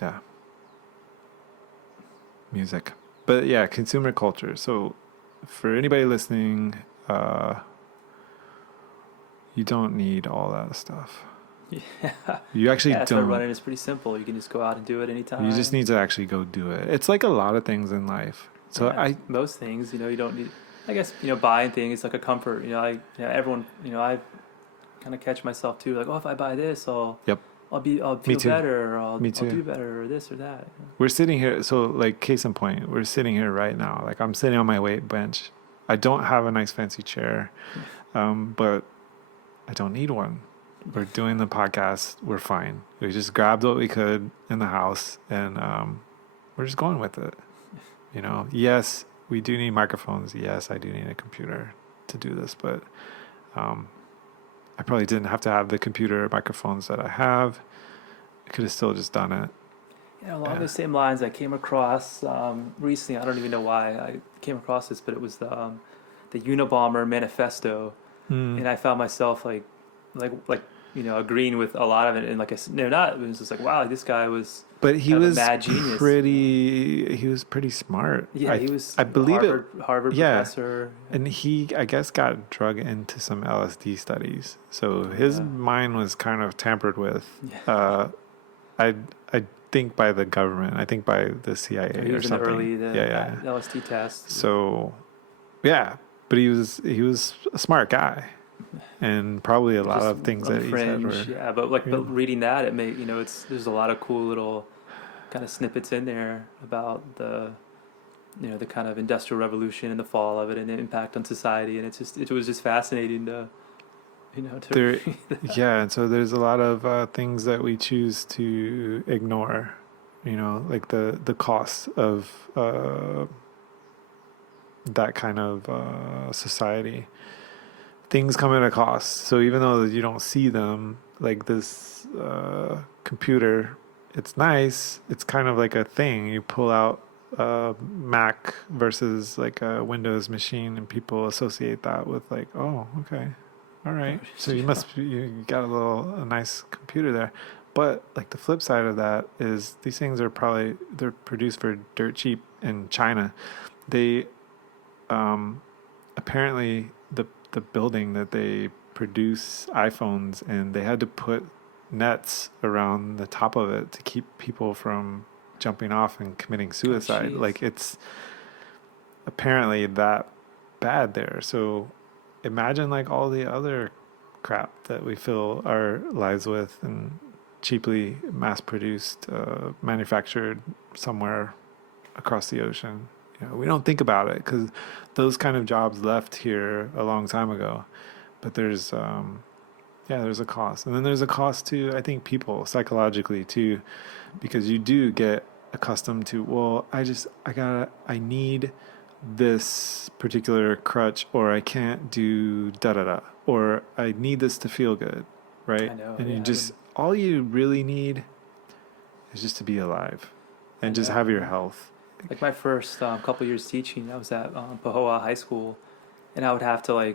yeah, music. But yeah, consumer culture. So for anybody listening, you don't need all that stuff. Yeah. You actually Yeah, that's why don't. running is pretty simple. You can just go out and do it anytime. You just need to actually go do it. It's like a lot of things in life. So Yeah, most things, you don't need. I guess buying things is like a comfort. Everyone. I kind of catch myself too. Like, oh, if I buy this, Yep. I'll Me feel too. better, or I'll Me too. do better, or this or that. We're sitting here. So like case in point, we're sitting here right now. Like I'm sitting on my weight bench. I don't have a nice fancy chair, but I don't need one. We're doing the podcast. We're fine. We just grabbed what we could in the house, and we're just going with it. Yes, we do need microphones. Yes, I do need a computer to do this, but I probably didn't have to have the computer microphones that I have. I could have still just done it. Along the same lines, I came across recently. I don't even know why I came across this, but it was the Unabomber manifesto, and I found myself like agreeing with a lot of it, and like it was just like, wow, this guy was. But he kind of was a mad genius. He was pretty smart. Yeah, he was. I believe Harvard professor, and he, I guess, got drug into some LSD studies, so his mind was kind of tampered with. Yeah. I think by the government. I think by the CIA he was or something. In the early LSD test. So, yeah, but he was a smart guy, and probably a lot of things that he said were. Yeah, but reading that, it may there's a lot of cool little kind of snippets in there about the the kind of industrial revolution and the fall of it and the impact on society, and it was just fascinating to yeah, and so there's a lot of things that we choose to ignore, like the cost of that kind of society. Things come at a cost. So even though you don't see them, like this computer, it's nice. It's kind of like a thing. You pull out Mac versus like a Windows machine, and people associate that with like, oh, okay, all right. So you got a nice computer there. But like the flip side of that is these things they're produced for dirt cheap in China. They apparently the building that they produce iPhones in, they had to put nets around the top of it to keep people from jumping off and committing suicide. Like it's apparently that bad there. So imagine like all the other crap that we fill our lives with and cheaply mass produced, manufactured somewhere across the ocean. We don't think about it because those kind of jobs left here a long time ago. But there's a cost. And then there's a cost to, I think, people psychologically too, because you do get accustomed to, well, I need this particular crutch, or I can't do da-da-da, or I need this to feel good, right? I know, and all you really need is just to be alive and just have your health. Like my first couple years teaching, I was at Pahoa High School, and I would have to I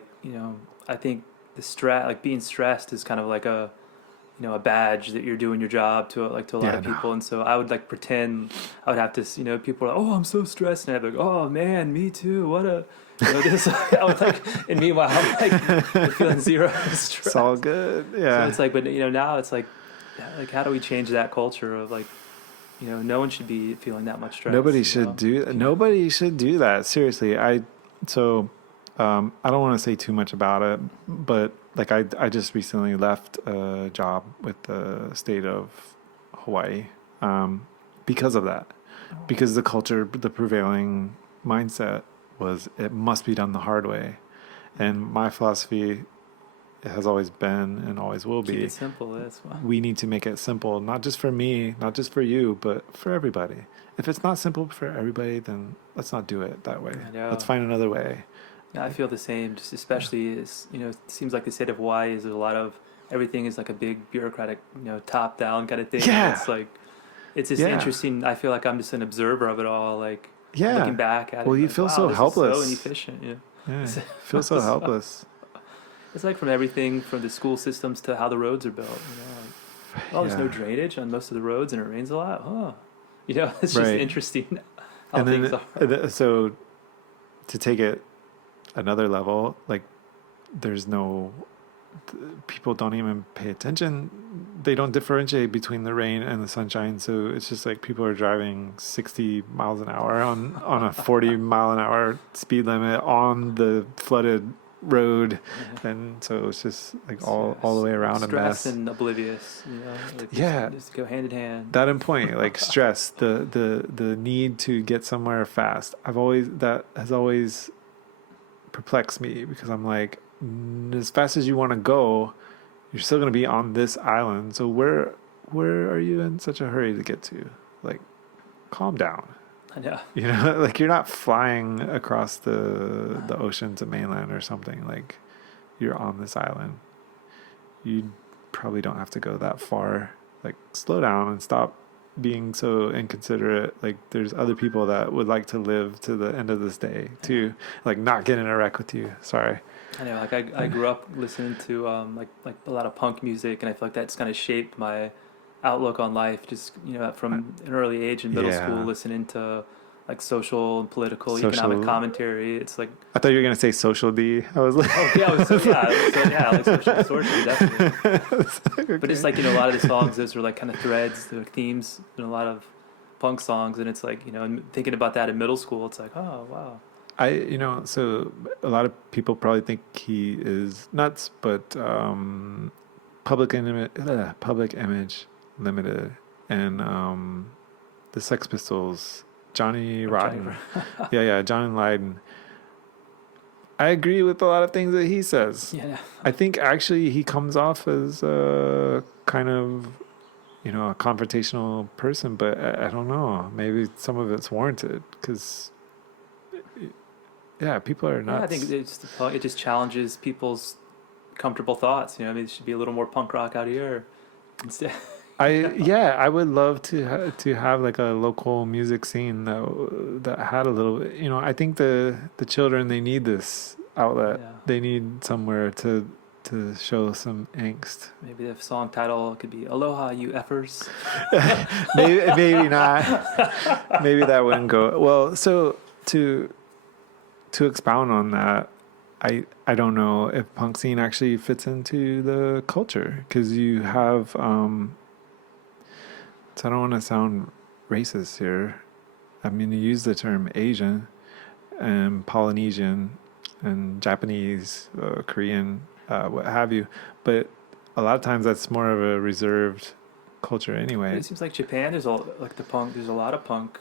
think the stress, like being stressed, is kind of like a badge that you're doing your job to a lot of people, and so I would pretend I would have to people are like, oh, I'm so stressed, and I'd be like, oh man, me too. What a this I was and meanwhile I'm feeling zero stress. It's all good, yeah. So it's but now it's like how do we change that culture of no one should be feeling that much stress. Nobody should do that. Nobody should do that. Seriously. I don't want to say too much about it, but I just recently left a job with the state of Hawaii because of that. Because the culture, the prevailing mindset was it must be done the hard way. And my philosophy has always been and always will be. Keep it simple. That's why. We need to make it simple, not just for me, not just for you, but for everybody. If it's not simple for everybody, then let's not do it that way. Let's find another way. Yeah, I feel the same. Just especially as it seems like the state of Hawaii is a lot of everything is like a big bureaucratic, top down kind of thing. Yeah. It's just interesting. I feel like I'm just an observer of it all. Yeah. Looking back at it, Well, you like, feel wow, so this helpless. is so inefficient. Yeah. Yeah. Feel so helpless. It's like from everything from the school systems to how the roads are built. Like, oh, there's no drainage on most of the roads and it rains a lot. Huh. It's just Right. interesting how And things then, are. so to take it another level, like there's no, people don't even pay attention. They don't differentiate between the rain and the sunshine. So it's just like people are driving 60 miles an hour on a 40-mile-an-hour speed limit on the flooded road. And so it's just like all the way around a Stress mess. and oblivious, like Yeah. just go hand in hand. That in point, like stress, the need to get somewhere fast. That has always perplexed me, because I'm like, as fast as you want to go, you're still going to be on this island. So where are you in such a hurry to get to? Like, calm down. I know. Like you're not flying across the ocean to mainland or something. Like, you're on this island. You probably don't have to go that far. Like, slow down and stop being so inconsiderate. Like, there's other people that would like to live to the end of this day too. Like, not get in a wreck with you. Sorry. I know. Like I grew up listening to like a lot of punk music, and I feel like that's kind of shaped my outlook on life. Just from an early age in middle school, listening to like social and political, economic commentary. It's like, I thought you were gonna say Social D. I was like, like social distortion, definitely. okay. But it's like a lot of the songs, those were like kind of threads, like themes in a lot of punk songs, and it's like and thinking about that in middle school, it's like, oh wow. So a lot of people probably think he is nuts, but Public Image Limited and the Sex Pistols, Johnny Rotten, Johnny Lydon. I agree with a lot of things that he says. Yeah. I think actually he comes off as kind of a confrontational person, but I don't know. Maybe some of it's warranted because. Yeah, people are nuts. Yeah, I think it just challenges people's comfortable thoughts. It should be a little more punk rock out here. Instead. I would love to have like a local music scene that had a little. I think the children, they need this outlet. Yeah. They need somewhere to show some angst. Maybe the song title could be "Aloha, You Effers." maybe not. Maybe that wouldn't go well. So to expound on that, I don't know if punk scene actually fits into the culture, because you have so I don't want to sound racist here. I mean, you use the term Asian and Polynesian and Japanese, Korean, what have you, but a lot of times that's more of a reserved culture anyway. It seems like Japan, there's a lot of punk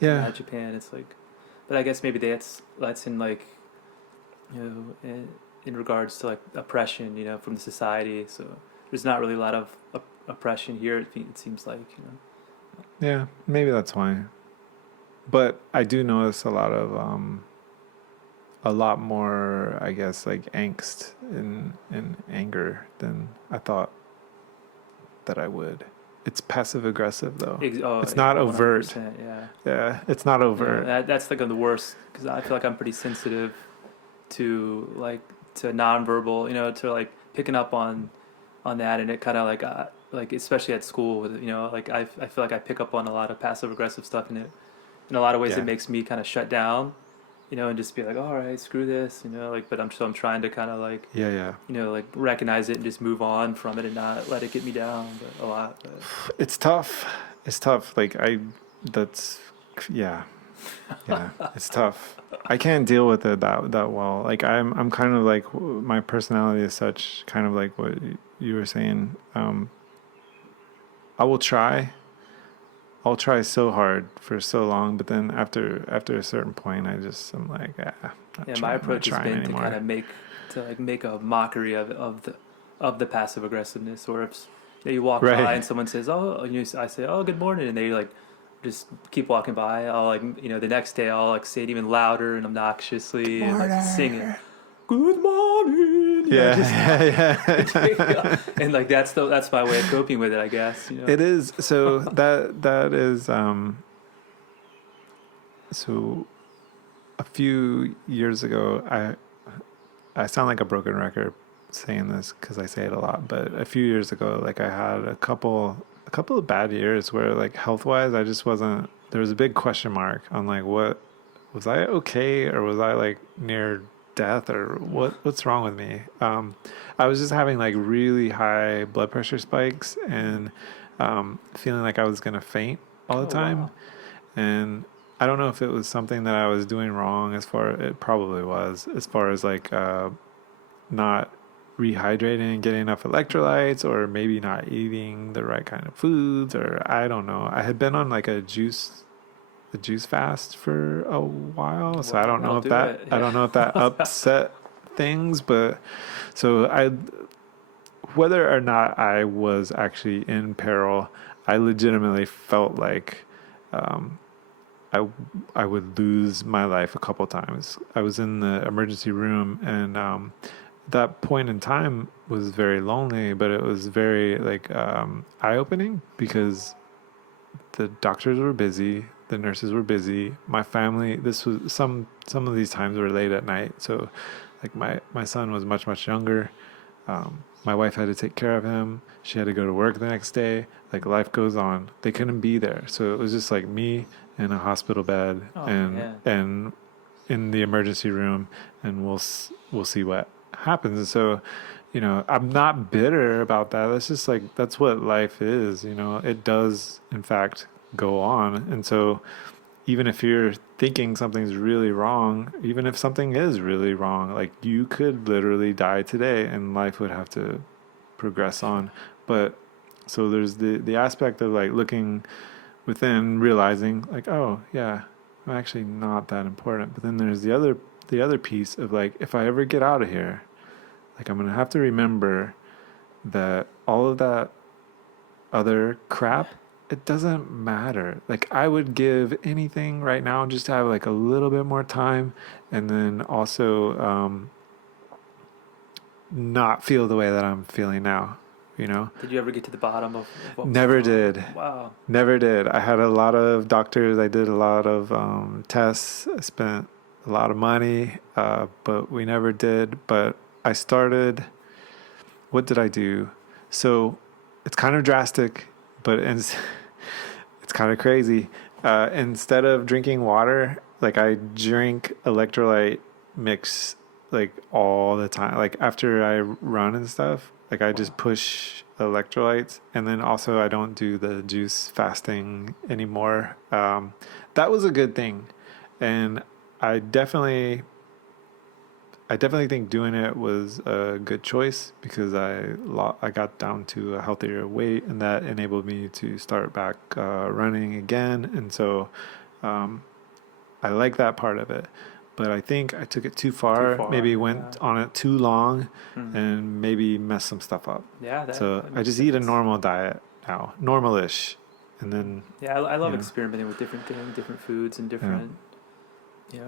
yeah. Japan. It's like, but I guess maybe that's in like, in regards to like oppression, from the society. So there's not really a lot of oppression here. It seems like, Yeah, maybe that's why. But I do notice a lot more, I guess, like angst and anger than I thought that I would. It's passive aggressive though. It's not overt. Yeah, it's not overt. That's like the worst, because I feel like I'm pretty sensitive to nonverbal, to like picking up on that, and it kind of like especially at school with like I feel like I pick up on a lot of passive aggressive stuff, and it in a lot of ways it makes me kind of shut down, and just be like, all right, screw this, but I'm trying to kind of like like recognize it and just move on from it and not let it get me down a lot. But. It's tough. Like it's tough. I can't deal with it that well. Like I'm kind of like, my personality is such, kind of like what you were saying. I will try. I'll try so hard for so long, but then after a certain point, I'm like, my approach has been anymore. To kind of make a mockery of the passive aggressiveness, or if you walk by and someone says, I say, oh, good morning, and they like just keep walking by. I'll like, the next day I'll like say it even louder and obnoxiously and like sing it. Good morning. Yeah. And like that's my way of coping with it, I guess. It is. So that is So a few years ago, I sound like a broken record saying this because I say it a lot, but a few years ago, like I had a couple of bad years where like health wise, I just wasn't. There was a big question mark on like what was I okay or was I like near death or what's wrong with me? I was just having like really high blood pressure spikes and feeling like I was gonna faint all the Oh time. wow. And I don't know if it was something that I was doing wrong it probably was as far as like not rehydrating and getting enough electrolytes or maybe not eating the right kind of foods or I don't know. I had been on like a juice fast for a while, so Well, that'll do it. I Yeah. don't know if that upset things, but so I whether or not I was actually in peril, I legitimately felt like um, I I would lose my life a couple times. I was in the emergency room, and that point in time was very lonely, but it was very like eye opening because the doctors were busy, the nurses were busy. My family, this was some of these times were late at night, so like my son was much younger. My wife had to take care of him. She had to go to work the next day. Like life goes on. They couldn't be there, so it was just like me in a hospital bed Oh and man. in the emergency room, and we'll see what happens. And so, I'm not bitter about that. That's just like that's what life is. It does in fact go on, and so even if you're thinking something's really wrong, even if something is really wrong, like you could literally die today and life would have to progress on. But so there's the aspect of like looking within, realizing like, oh yeah, I'm actually not that important. But then there's the other piece of like, if I ever get out of here, like I'm gonna have to remember that all of that other crap, it doesn't matter. Like I would give anything right now just to have like a little bit more time and then also not feel the way that I'm feeling now, you know? Did you ever get to the bottom of what was Never going on? did. Wow. Never did. I had a lot of doctors. I did a lot of tests. I spent a lot of money, but we never did. But I started, what did I do? So it's kind of drastic, but it's kind of crazy. Instead of drinking water, like I drink electrolyte mix like all the time. Like after I run and stuff, like I Wow. just push electrolytes, and then also I don't do the juice fasting anymore. That was a good thing, and I definitely I definitely think doing it was a good choice because I got down to a healthier weight, and that enabled me to start back running again. And so um, I like that part of it. But I think I took it too Too far, far. maybe Yeah. went on it too long, Hmm. and maybe messed some stuff up. Yeah. So That I makes just eat a sense. normal diet now, normal-ish, and then Yeah. I you love know, experimenting with different things, different foods, and yeah, different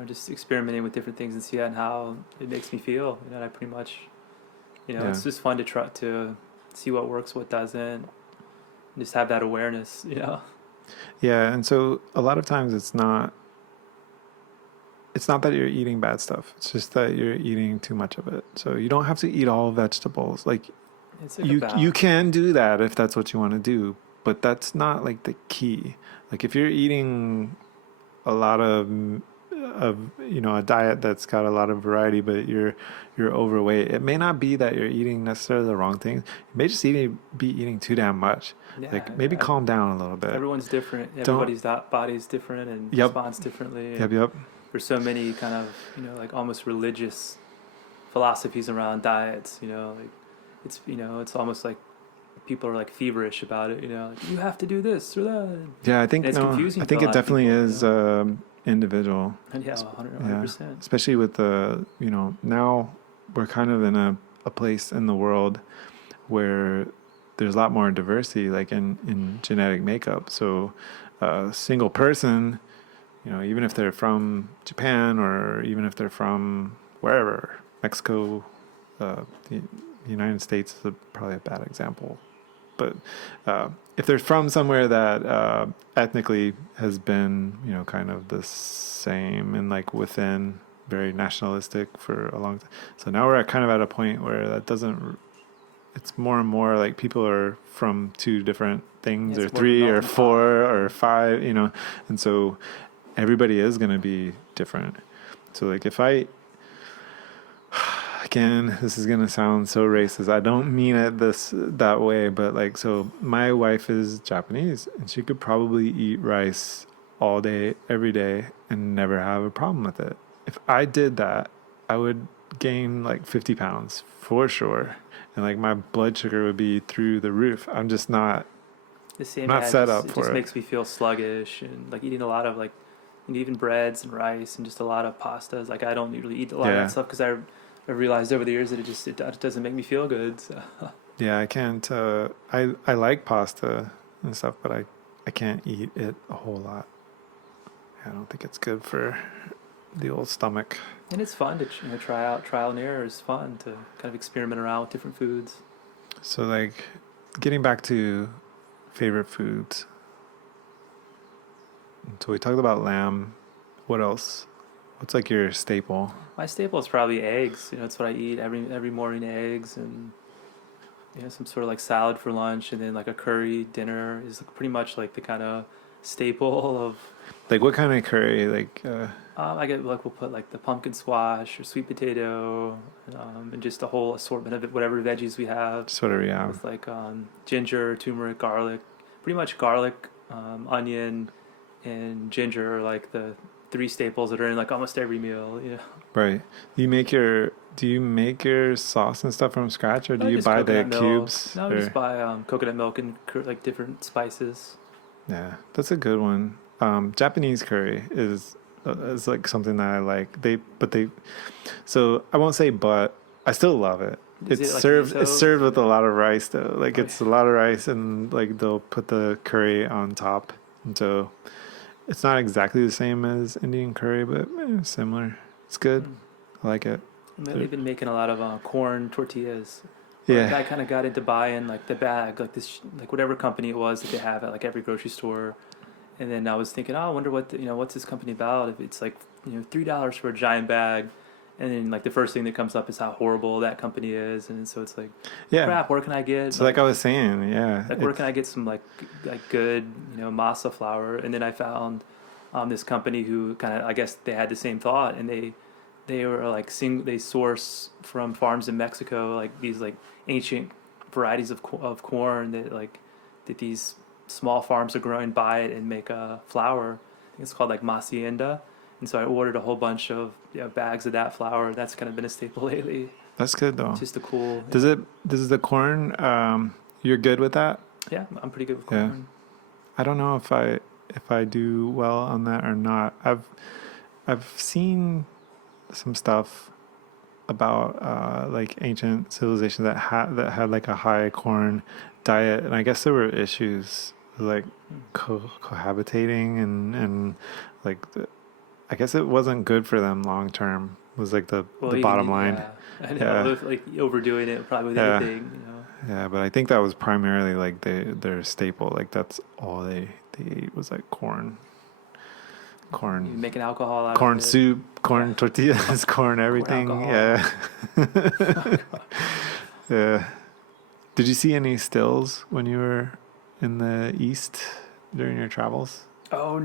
just experimenting with different things and see how it makes me feel. And I pretty much yeah, it's just fun to try to see what works, what doesn't, and just have that awareness. yeah. And so a lot of times it's not that you're eating bad stuff. It's just that you're eating too much of it. So you don't have to eat all vegetables. Like It's like a you balance. can do that if that's what you want to do, but that's not like the key. Like if you're eating a lot of a diet that's got a lot of variety, but you're overweight, it may not be that you're eating necessarily the wrong things. You may just be eating too damn much. Yeah, Like maybe yeah. calm down a little bit. Everyone's different. Don't. Everybody's body's different and Yep. responds differently. Yep. And Yep. there's so many kind of like almost religious philosophies around diets. Like it's almost like people are like feverish about it. Like, you have to do this or that, and Yeah, I think it's no. I confusing to a think it lot of definitely people. is individual. And yeah, S- 100 Yeah, percent. especially with the now we're kind of in a place in the world where there's a lot more diversity, like in genetic makeup. So a single person, even if they're from Japan or even if they're from wherever, Mexico, the United States is probably a bad example. But if they're from somewhere that ethnically has been, kind of the same and like within very nationalistic for a long time. So now we're kind of at a point where that doesn't, it's more and more like people are from two different things, Yeah, or it's more three or melting pot. four or five, and so everybody is going to be different. So like if again, this is going to sound so racist. I don't mean it that way, but like, so my wife is Japanese and she could probably eat rice all day, every day and never have a problem with it. If I did that, I would gain like 50 pounds for sure. And like my blood sugar would be through the roof. I'm just not The same. not Yeah, set up it for just it. makes me feel sluggish and like eating a lot of like, and even breads and rice and just a lot of pastas. Like I don't usually eat a lot of Yeah. that stuff because I realized over the years that it doesn't make me feel good. So. Yeah, I can't. I like pasta and stuff, but I can't eat it a whole lot. I don't think it's good for the old stomach. And it's fun to try out. Trial and error is fun to kind of experiment around with different foods. So like, getting back to favorite foods. So we talked about lamb. What else? What's like your staple? My staple is probably eggs. It's what I eat every morning. Eggs and some sort of like salad for lunch, and then like a curry dinner is pretty much like the kind of staple of. Like what kind of curry? Like I get like we'll put like the pumpkin squash or sweet potato, and just a whole assortment of it, whatever veggies we have. just whatever you have. With like ginger, turmeric, garlic. Pretty much garlic, onion, and ginger are like the three staples that are in like almost every meal. Right. Do you make your sauce and stuff from scratch, or do I you just buy the coconut milk. cubes? No, I or- just buy coconut milk and like different spices. Yeah, that's a good one. Japanese curry is like something that I like. So I won't say, but I still love it. Is It's it like served. miso? It's served with a lot of rice though. Like Oh, it's a lot of rice, and like they'll put the curry on top, and so it's not exactly the same as Indian curry, but similar. It's good. I like it. They've been making a lot of corn tortillas. Yeah. I kind of got into buying like the bag, like this, like whatever company it was that they have at like every grocery store. And then I was thinking, I wonder what's this company about? If it's like $3 for a giant bag, and then like the first thing that comes up is how horrible that company is, and so it's like, Yeah. crap. Where can I get? So like I was saying, yeah. Like where can I get some like good masa flour? And then I found this company who kind of, I guess they had the same thought, and they were like they source from farms in Mexico, like these like ancient varieties of corn that these small farms are growing, buy it and make a flour. I think it's called like Macienda. And so I ordered a whole bunch of bags of that flour. That's kind of been a staple lately. That's good though. Just a cool. Does the corn? You're good with that? Yeah, I'm pretty good with Yeah. corn. I don't know if I do well on that or not. I've seen some stuff about like ancient civilizations that had like a high corn diet, and I guess there were issues like cohabitating and like I guess it wasn't good for them long term. Was like the bottom line. Yeah. I know, like overdoing it probably with Yeah. anything. Yeah, but I think that was primarily like their staple. Like that's all they ate was like corn, You making alcohol out corn of it. soup, corn tortillas, corn everything. alcohol. Yeah. Yeah. Did you see any stills when you were in the East during your travels? Oh,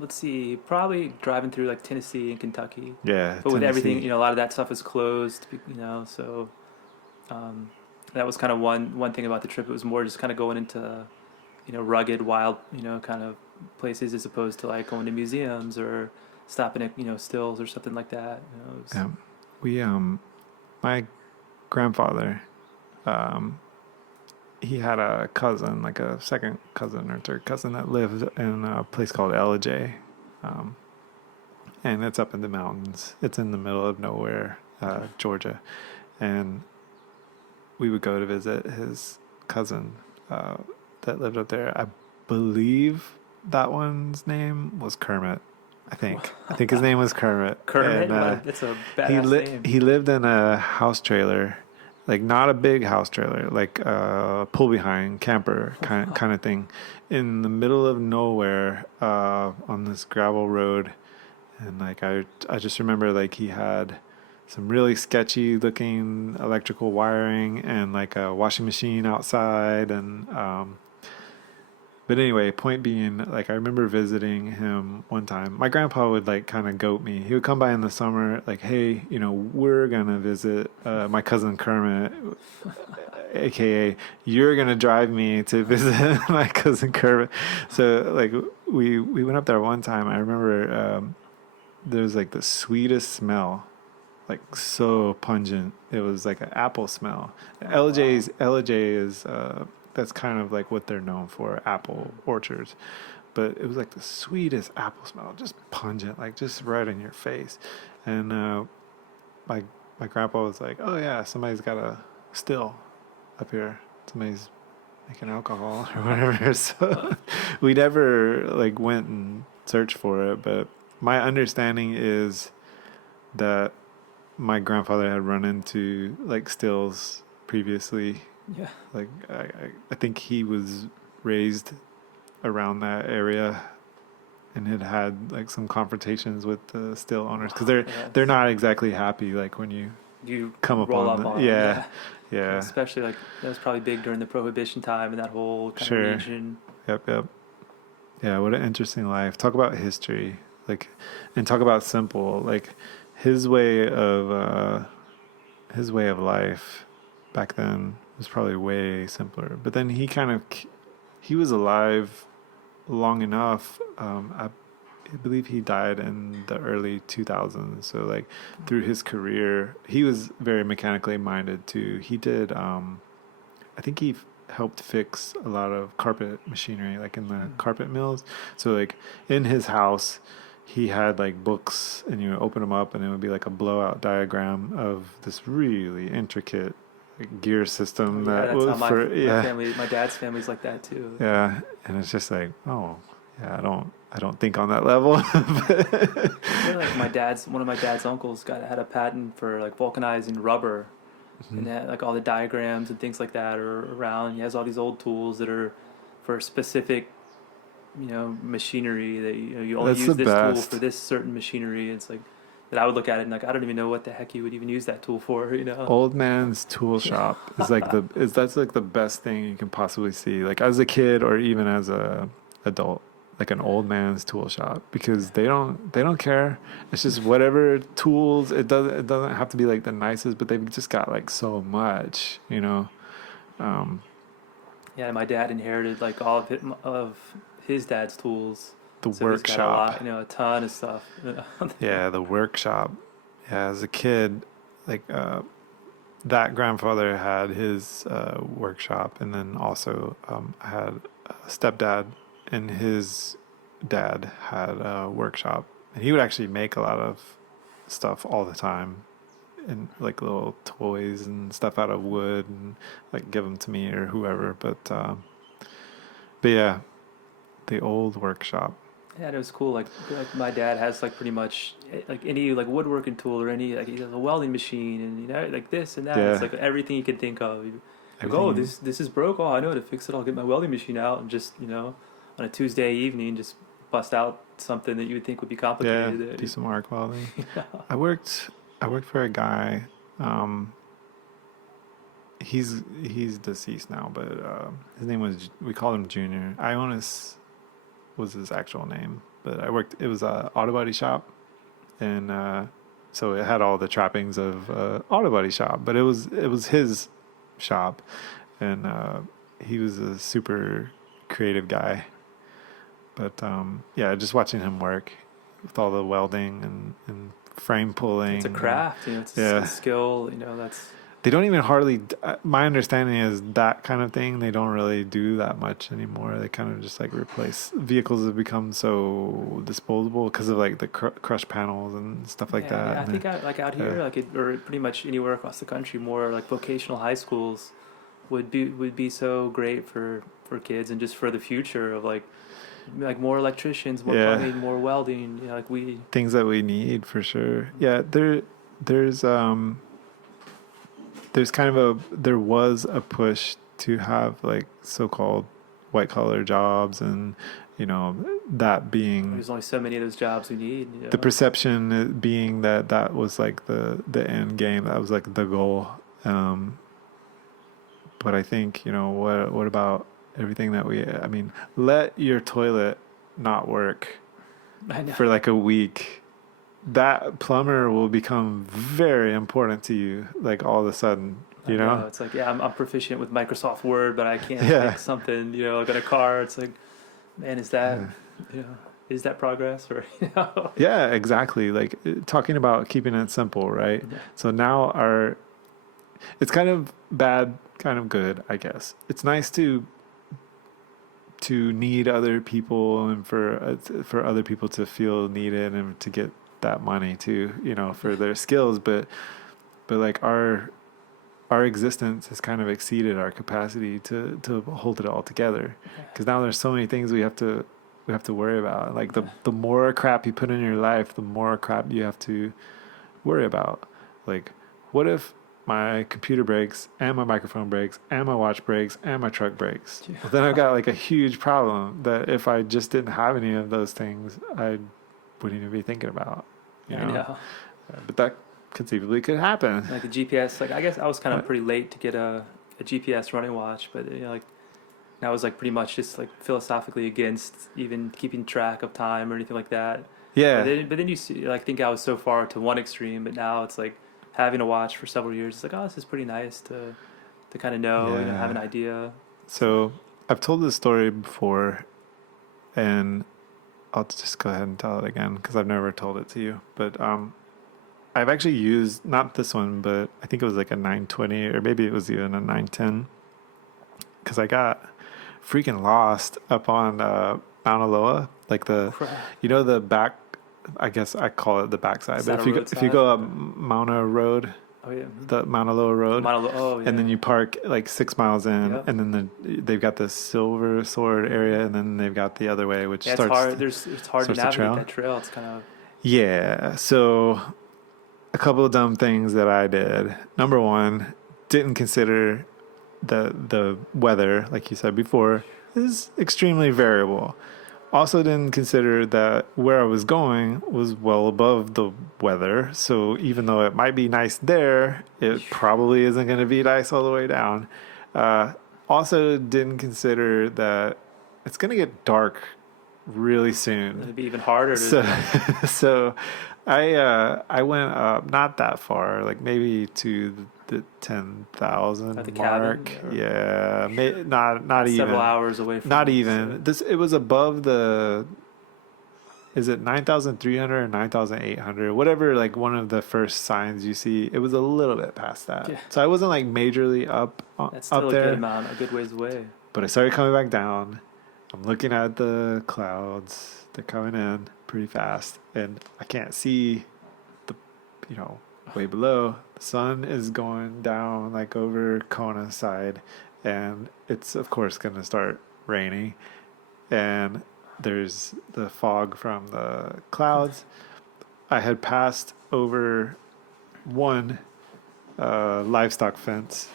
let's see. Probably driving through like Tennessee and Kentucky. Yeah. But with everything, Tennessee. a lot of that stuff is closed, so that was kind of one thing about the trip. It was more just kind of going into, rugged, wild, kind of places as opposed to like going to museums or stopping at, stills or something like that. It was, Yeah. We my grandfather, he had a cousin, like a second cousin or third cousin that lived in a place called LJ. And it's up in the mountains. It's in the middle of nowhere, Georgia. And we would go to visit his cousin that lived up there. I believe that one's name was Kermit. I think his name was Kermit. Kermit? And, That's a badass name. he lived in a house trailer like not a big house trailer, like a pull behind camper kind of thing, in the middle of nowhere, on this gravel road. And like I just remember like he had some really sketchy looking electrical wiring and like a washing machine outside. And but anyway, point being, like I remember visiting him one time. My grandpa would like kind of goat me. He would come by in the summer, like, hey, we're gonna visit my cousin Kermit, aka you're gonna drive me to visit my cousin Kermit. So like we went up there one time. I remember there's like the sweetest smell, like so pungent. It was like an apple smell. LJ is that's kind of like what they're known for, apple orchards. But it was like the sweetest apple smell, just pungent, like just right in your face. And my grandpa was like, "Oh yeah, somebody's got a still up here. Somebody's making alcohol or whatever." So we never like went and searched for it. But my understanding is that my grandfather had run into like stills previously. Yeah. Like I think he was raised around that area and had like some confrontations with the still owners, because they're not exactly happy like when you come roll upon up them. on Yeah. Especially like that was probably big during the Prohibition time and that whole kind of region. Yep. Yeah, what an interesting life. Talk about history, like, and talk about simple, like his way of life back then was probably way simpler. But then he was alive long enough. I believe he died in the early 2000s. So like through his career, he was very mechanically minded too. He did, I think he helped fix a lot of carpet machinery, like in the carpet mills. So like in his house, he had like books, and you would open them up and it would be like a blowout diagram of this really intricate gear system. That's how my family, my dad's family's like that too. Yeah. And it's just like, oh yeah, I don't think on that level. Like one of my dad's uncles had a patent for like vulcanizing rubber, and that, like all the diagrams and things like that are around. He has all these old tools that are for specific, machinery that you only use this tool for this certain machinery. It's like that I would look at it and like I don't even know what the heck you would even use that tool for. Old man's tool shop is like that's like the best thing you can possibly see. Like as a kid or even as a adult, like an old man's tool shop, because they don't care. It's just whatever tools. It doesn't have to be like the nicest, but they've just got like so much. Yeah, my dad inherited like all of his dad's tools. The so workshop. He's got a ton of stuff. Yeah, the workshop. Yeah, as a kid, like that grandfather had his workshop, and then also I had a stepdad, and his dad had a workshop, and he would actually make a lot of stuff all the time, and like little toys and stuff out of wood, and like give them to me or whoever. But yeah, the old workshop. Yeah, it was cool. Like my dad has like pretty much like any like woodworking tool or any like he has a welding machine and like this and that. Yeah. It's like everything you could think of. Like, oh, this is broke. Oh, I know how to fix it. I'll get my welding machine out and just on a Tuesday evening just bust out something that you would think would be complicated. Yeah, do some arc welding. Yeah. I worked for a guy. He's deceased now, but his name was, we called him Junior. Ionis was his actual name, but it was a auto body shop, and so it had all the trappings of auto body shop, but it was his shop, and he was a super creative guy. But yeah, just watching him work with all the welding and frame pulling. It's a craft, it's a skill, that's... They don't even hardly, my understanding is that kind of thing, they don't really do that much anymore. They kind of just like replace, vehicles have become so disposable because of like the crush panels and stuff like that. Yeah, I think out here, or pretty much anywhere across the country, more like vocational high schools would be so great for kids and just for the future of like more electricians, more plumbing, more welding, things that we need for sure. Yeah, there's there was a push to have like so-called white collar jobs, and that being There's only so many of those jobs we need. the perception being that was like the end game, that was like the goal. But I think, what about everything that I mean, let your toilet not work I know. for like a week. That plumber will become very important to you, like all of a sudden, I know. It's like, yeah, I'm proficient with Microsoft Word, but I can't fix something, like in a car. It's like, man, is that, is that progress or, Yeah, exactly. Like talking about keeping it simple, right? Yeah. So now it's kind of bad, kind of good, I guess. It's nice to need other people, and for other people to feel needed and to get that money too, for their skills. But like our existence has kind of exceeded our capacity to hold it all together, because now there's so many things we have to worry about. Like the more crap you put in your life, the more crap you have to worry about. Like, what if my computer breaks, and my microphone breaks, and my watch breaks, and my truck breaks? Yeah. Well, then I've got like a huge problem that if I just didn't have any of those things, I wouldn't even be thinking about. I know. But that conceivably could happen. Like the GPS, like I guess I was kind of pretty late to get a GPS running watch, but like that was like pretty much just like philosophically against even keeping track of time or anything like that. Yeah. But then you see, like, think I was so far to one extreme, but now it's like having a watch for several years. It's like, oh, this is pretty nice to kind of know, have an idea. So I've told this story before, and I'll just go ahead and tell it again because I've never told it to you. But I've actually used, not this one, but I think it was like a 920, or maybe it was even a 910, because I got freaking lost up on Mauna Loa, like the back. I guess I call it the backside. But if you go up Mauna Road, the Mauna Loa Road, and then you park like 6 miles in, and then they've got the Silver Sword area, and then they've got the other way, which starts. It's hard to navigate that trail. It's kind of. Yeah. So a couple of dumb things that I did. Number one, didn't consider the weather, like you said before, is extremely variable. Also didn't consider that where I was going was well above the weather. So even though it might be nice there, it probably isn't going to be nice all the way down. Also didn't consider that it's going to get dark really soon. It'd be even harder to. So I went up not that far, like maybe to the 10,000 mark. Cabin, yeah, not even several hours away from. Not even this. It was above the. Is it 9,300 or 9,800? Whatever, like one of the first signs you see. It was a little bit past that, so I wasn't like majorly up. That's still up there. A good amount, a good ways away. But I started coming back down. I'm looking at the clouds. They're coming in pretty fast, and I can't see the, way below. The sun is going down like over Kona side, and it's of course going to start raining, and there's the fog from the clouds. I had passed over one livestock fence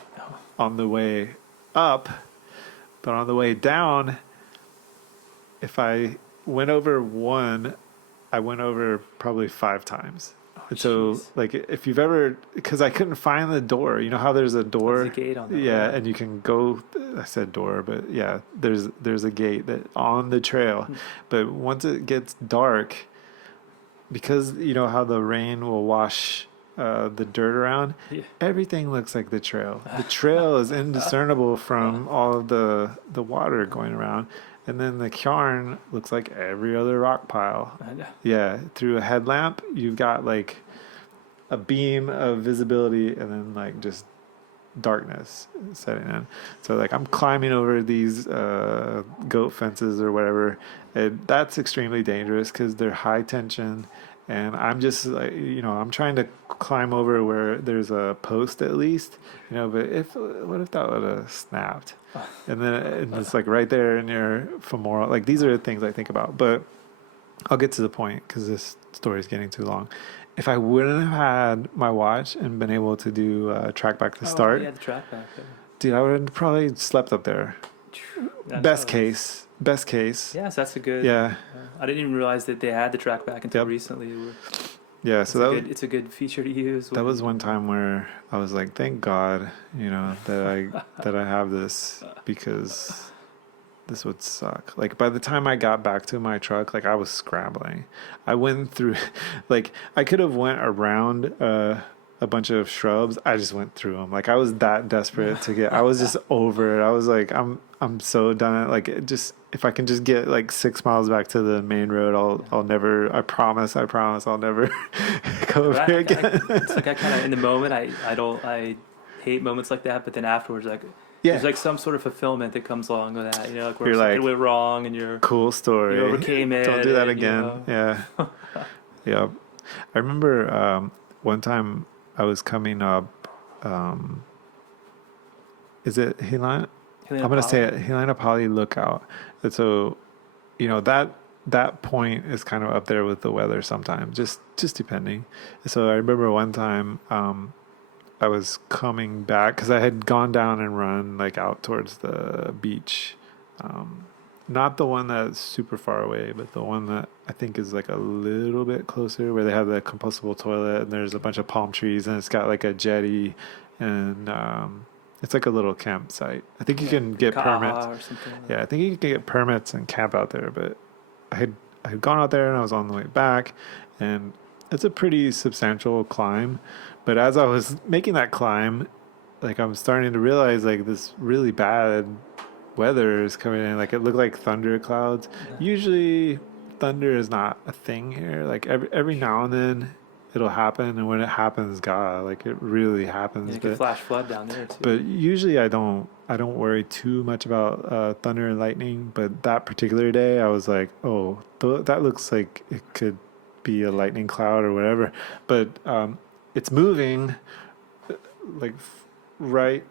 on the way up, but on the way down, if I went over one, I went over probably 5 times. And so, like, if you've ever, because I couldn't find the door. You know how there's a door? There's a gate on the road. And you can go. I said door, but yeah, there's a gate that on the trail. But once it gets dark, because you know how the rain will wash the dirt around, everything looks like the trail. The trail is indiscernible from all of the water going around. And then the cairn looks like every other rock pile. Yeah, through a headlamp, you've got like a beam of visibility, and then like just darkness setting in. So like I'm climbing over these goat fences or whatever, and that's extremely dangerous because they're high tension. And I'm just like, I'm trying to climb over where there's a post at least, but what if that would have snapped? And then it's like right there in your femoral. Like these are the things I think about, but I'll get to the point because this story is getting too long. if I wouldn't have had my watch and been able to do track back to start, yeah, the track back there. dude, I would have probably slept up there. Best case. Yes, that's a good. Yeah. I didn't even realize that they had the track back until recently. Yeah, so it's a good feature to use. That was one time where I was like, thank God, that I have this, because this would suck. Like, by the time I got back to my truck, like, I was scrambling. I went through, like, I could have went around a bunch of shrubs. I just went through them. Like, I was that desperate to get. I was just over it. I was like, I'm so done. Like, if I can just get like 6 miles back to the main road, I'll never. I promise, I'll never go over here again. It's like I kind of in the moment. I hate moments like that, but then afterwards, like. Yeah. There's like some sort of fulfillment that comes along with that, like where something went wrong and you're cool story. You overcame it. Don't do that again. Yeah. Yeah. I remember one time I was coming up. Is it Helena? I'm going to say it. Helena Poly Lookout. And so, that point is kind of up there with the weather sometimes, just depending. So I remember one time, I was coming back because I had gone down and run like out towards the beach. Not the one that's super far away, but the one that I think is like a little bit closer, where they have the compostable toilet and there's a bunch of palm trees and it's got like a jetty, and it's like a little campsite. I think you can get permits. Or something like I think you can get permits and camp out there, but I had gone out there and I was on the way back, and it's a pretty substantial climb. But as I was making that climb, like, I'm starting to realize like this really bad weather is coming in. Like, it looked like thunder clouds. Yeah. Usually thunder is not a thing here. Like, every now and then it'll happen, and when it happens, God, like, it really happens. Yeah, it can flash flood down there too. But usually I don't worry too much about thunder and lightning. But that particular day, I was like, oh, that looks like it could be a lightning cloud or whatever. But it's moving like right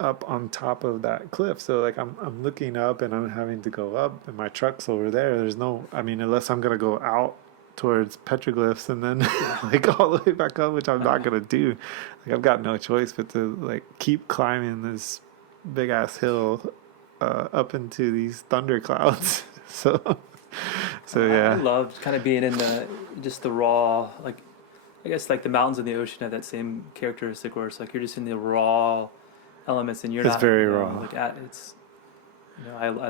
up on top of that cliff. So like I'm looking up and I'm having to go up, and my truck's over there. There's unless I'm going to go out towards petroglyphs and then like all the way back up, which I'm not going to do. Like, I've got no choice but to like keep climbing this big ass hill up into these thunder clouds. So yeah. I loved kind of being in the raw, like, I guess like the mountains and the ocean have that same characteristic where it's like you're just in the raw elements and it's very raw. Like I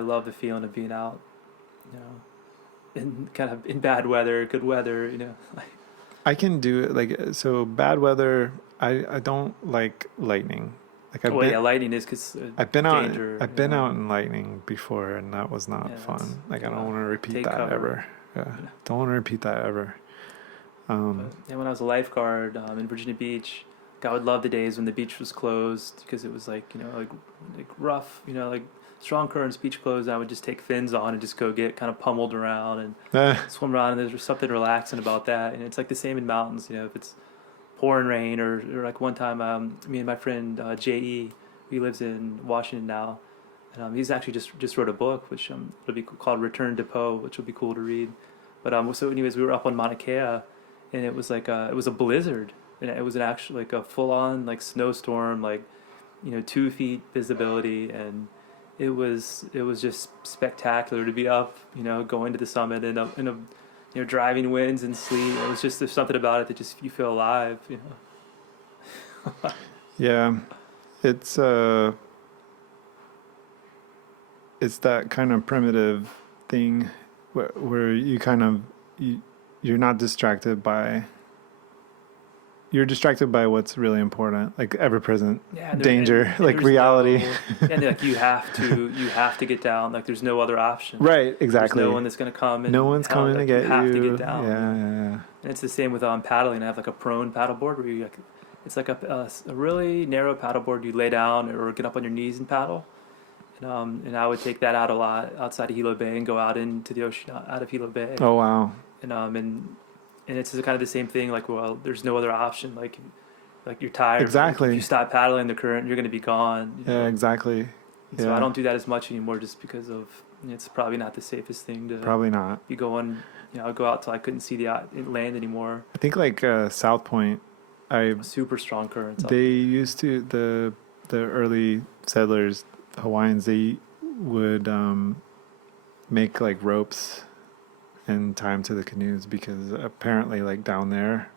love the feeling of being out, in kind of in bad weather, good weather, I can do it. Like, so bad weather, I don't like lightning. Like, lightning is because I've been out in lightning before, and that was not fun. Like, I don't want to repeat that ever. Yeah, don't want to repeat that ever. When I was a lifeguard in Virginia Beach, I would love the days when the beach was closed, because it was like rough, like strong currents, beach closed. I would just take fins on and just go get kind of pummeled around and swim around, and there's something relaxing about that. And it's like the same in mountains, if it's pouring rain or like one time, me and my friend J.E., he lives in Washington now, and he's actually just wrote a book which it'll be called Return to Poe, which will be cool to read. But so anyways, we were up on Mauna Kea, and it was like it was a blizzard, and it was actually like a full-on like snowstorm, like 2 feet visibility, and it was just spectacular to be up, going to the summit and up in a driving winds and sleet. It was just, there's something about it that just, you feel alive, Yeah, it's that kind of primitive thing where you kind of you're not distracted by. You're distracted by what's really important, like ever-present danger, like reality. And like you have to get down. Like there's no other option. Right, exactly. There's no one that's going to come. And no one's coming to get you. You have to get down. Yeah. And it's the same with paddling. I have like a prone paddleboard where you it's like a really narrow paddleboard. You lay down or get up on your knees and paddle. And I would take that out a lot outside of Hilo Bay and go out into the ocean out of Hilo Bay. Oh wow. And it's kind of the same thing. Like, well, there's no other option. Like you're tired. Exactly. If you stop paddling the current, you're going to be gone. Yeah, exactly. So I don't do that as much anymore, just because of It's probably not the safest thing to Probably not. be going. I'll go out till I couldn't see the land anymore. I think like South Point, Super strong currents. they used to the early settlers, Hawaiians, they would make like ropes and tie them to the canoes because apparently like down there,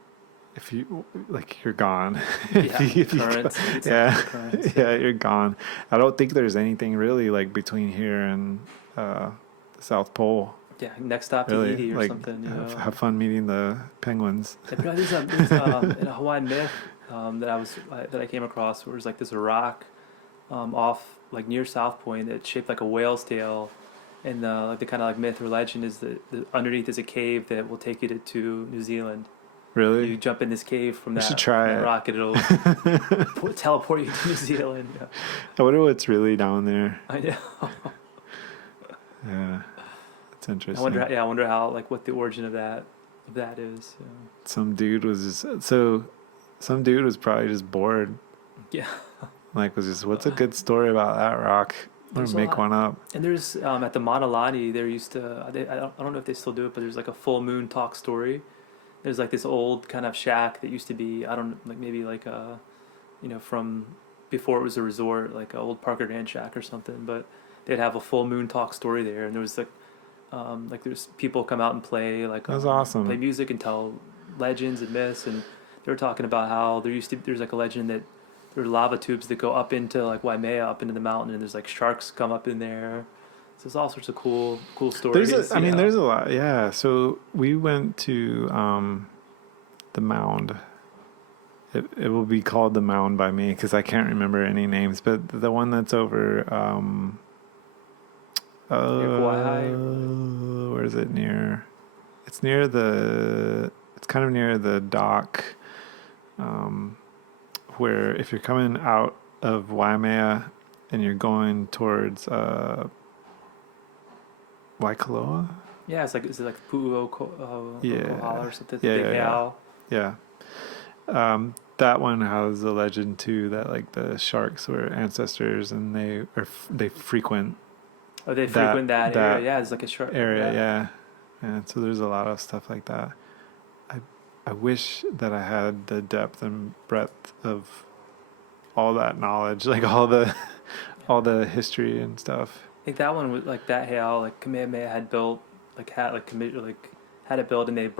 if you like you're gone. Currents. Yeah, you're gone. I don't think there's anything really like between here and the South Pole. Yeah, next stop Really, Tahiti or like, something. have fun meeting the penguins. There's a Hawaiian myth that I came across where it was like this rock off like near South Point that's shaped like a whale's tail, and like the kind of like myth or legend is that underneath is a cave that will take you to New Zealand. Really? You jump in this cave from that, should try from that it. rock, and it'll teleport you to New Zealand. Yeah. I wonder what's really down there. I know. Yeah, it's interesting. I wonder how like what the origin of that is. Yeah. Some dude was probably just bored. Yeah. Like was just, what's a good story about that rock? I'm There's gonna make one up. And there's at the Mauna Lani there used to I don't know if they still do it, but there's like a full moon talk story. There's like this old kind of shack that used to be maybe like a from before it was a resort, like an old Parker Ranch shack or something, but they'd have a full moon talk story there, and there was like there's people come out and play That's awesome. play music and tell legends and myths, and they were talking about how there's like a legend that there are lava tubes that go up into like Waimea, up into the mountain, and there's like sharks come up in there. So there's all sorts of cool stories. There's a lot. Yeah. So we went to the Mound. It will be called the Mound by me because I can't remember any names, but the one that's over. Where is it near? It's near it's kind of near the dock, where if you're coming out of Waimea and you're going towards Waikoloa? Yeah, is it like Pu'uokohala or something? Yeah. That one has a legend too that like the sharks were ancestors and they frequent. Oh, they frequent that area. Yeah, it's like a shark area. Yeah. And so there's a lot of stuff like that. I wish that I had the depth and breadth of all that knowledge, like all the history and stuff. I think that one was like that heiau, like Kamehameha had built, had it built, and they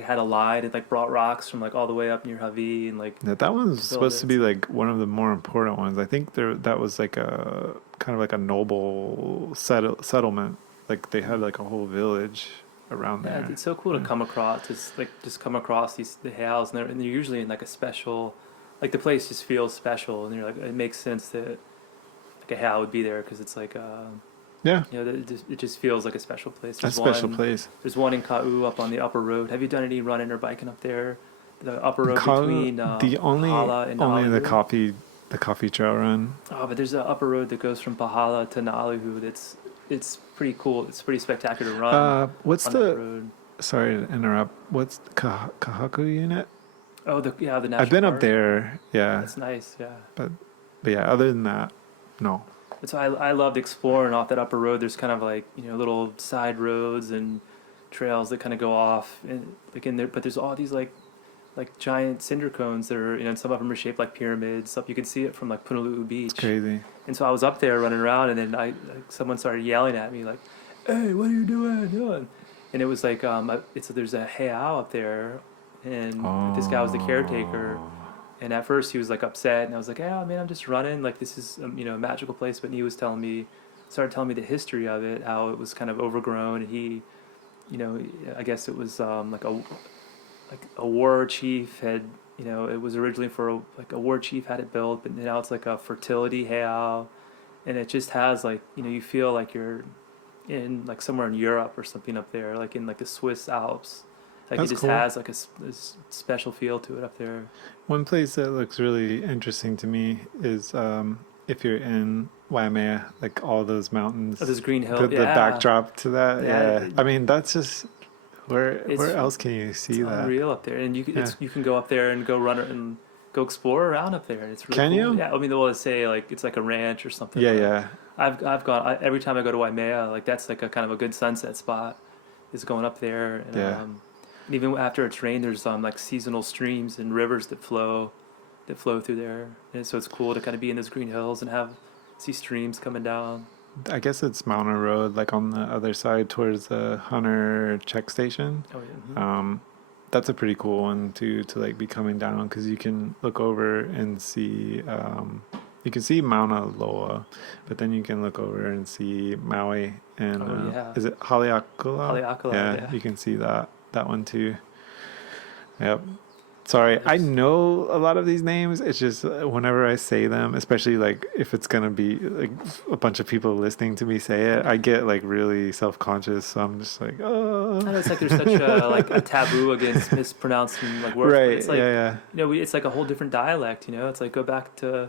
had a line and like brought rocks from like all the way up near Hawaii and like. Yeah, that one's supposed to be like one of the more important ones. I think that was like a kind of like a noble settlement. Like they had like a whole village around there. Yeah, it's so cool to come across, just come across the heiaus, and they're usually in like a special, like the place just feels special, and you're like it makes sense that like a heiau would be there because it's like yeah. It just feels like a special place. Place. There's one in Ka'u up on the upper road. Have you done any running or biking up there? The upper road between Pahala and only Na'aluhu? the coffee trail run. Oh, but there's an upper road that goes from Pahala to Na'aluhu. It's pretty cool. It's pretty spectacular to run. What's on the that road. Sorry to interrupt. What's the Kahaku unit? Oh, the national I've been park. up there. Yeah. That's nice. Yeah. But yeah, other than that, no. So I loved exploring off that upper road. There's kind of like little side roads and trails that kind of go off and like in there. But there's all these like giant cinder cones that are and some of them are shaped like pyramids. Stuff you can see it from like Punaluu Beach. It's crazy. And so I was up there running around, and then someone started yelling at me like, "Hey, what are you doing?" And it was like there's a heiau up there, and this guy was the caretaker. And at first he was like upset, and I was like, "Yeah, man, I'm just running. Like this is a magical place." But he was started telling me the history of it, how it was kind of overgrown. And he, I guess it was like a war chief had, it was originally for a war chief had it built, but now it's like a fertility heiau, and it just has like you feel like you're in like somewhere in Europe or something up there, like in like the Swiss Alps. Like That's it just cool. has like a special feel to it up there. One place that looks really interesting to me is if you're in Waimea, like all those mountains. Oh, those green hills. The backdrop to that. Yeah. Yeah. I mean, that's just where else can you see that? Unreal up there, and you can go up there and go run it, and go explore around up there. It's really Can cool. you? Yeah, I mean, they'll say like it's like a ranch or something. Yeah, But yeah. I've gone every time I go to Waimea. Like that's like a kind of a good sunset spot. Is going up there, Yeah. and even after it's rained, there's like seasonal streams and rivers that flow through there, and so it's cool to kind of be in those green hills and see streams coming down. I guess it's Mountain Road, like on the other side towards the Hunter check station. Oh yeah. That's a pretty cool one to like be coming down because you can look over and see you can see Mauna Loa, but then you can look over and see Maui and is it Haleakala? Haleakala, yeah. You can see that one too. Yep. Sorry, I know a lot of these names. It's just whenever I say them, especially like if it's gonna be like a bunch of people listening to me say it, I get like really self-conscious. So I'm just like, oh. I know it's like there's such a like a taboo against mispronouncing like words. Right. But it's like, yeah. You know, it's like a whole different dialect. You know, it's like go back to,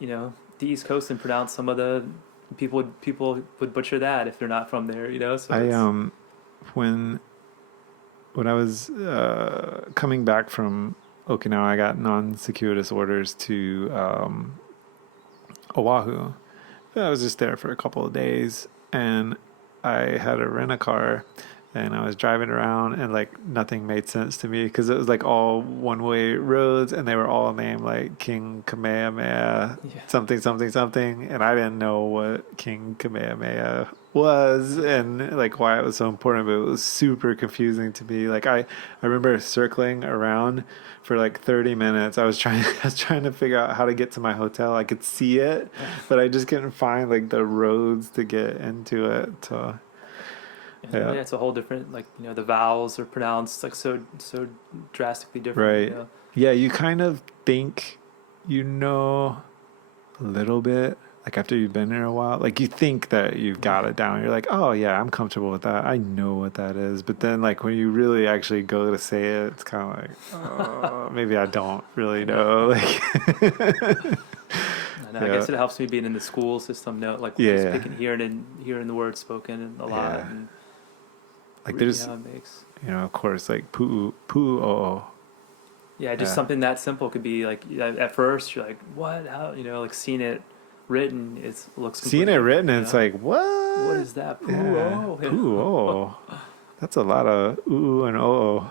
you know, the East Coast and pronounce some of the people would butcher that if they're not from there. You know, so when I was coming back from Okinawa, I got non-circuitous orders to Oahu. I was just there for a couple of days, and I had to rent a car, and I was driving around, and like nothing made sense to me because it was like all one-way roads, and they were all named like King Kamehameha something something something, and I didn't know what King Kamehameha was and like why it was so important, but it was super confusing to me. Like I remember circling around for like 30 minutes. I was trying to figure out how to get to my hotel. I could see it, but I just couldn't find like the roads to get into it. So yeah, it's a whole different, like, you know, the vowels are pronounced like so drastically different. Right. You know? Yeah, you kind of think you know a little bit. Like after you've been there a while, like you think that you've got it down. You're like, oh yeah, I'm comfortable with that. I know what that is. But then like when you really actually go to say it, it's kind of like, oh, maybe I don't really know. Like, I guess it helps me being in the school system. Like just picking, hearing the words spoken a lot. Yeah. And like there's, you know, of course, like pu'u. Yeah, just something that simple could be like at first you're like, what? How? You know, like seeing it written, seeing it written, it's like, what is that? Pu'u. Yeah. Pu'u. That's a lot of ooh and oh.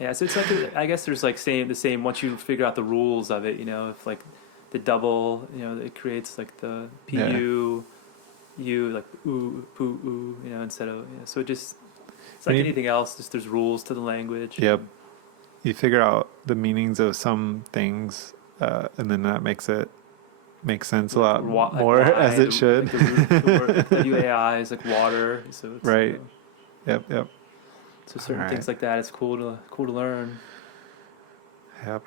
Yeah, so it's like I guess there's like the same once you figure out the rules of it, you know, if like the double, you know, it creates like the pu u like ooh pu you know, instead of, you know, so it's like anything else, just there's rules to the language. Yep. You figure out the meanings of some things, and then that makes it make sense a lot more as it should. Like the UAI is like water, so it's, right. Yep. So certain things like that, it's cool to learn. Yep.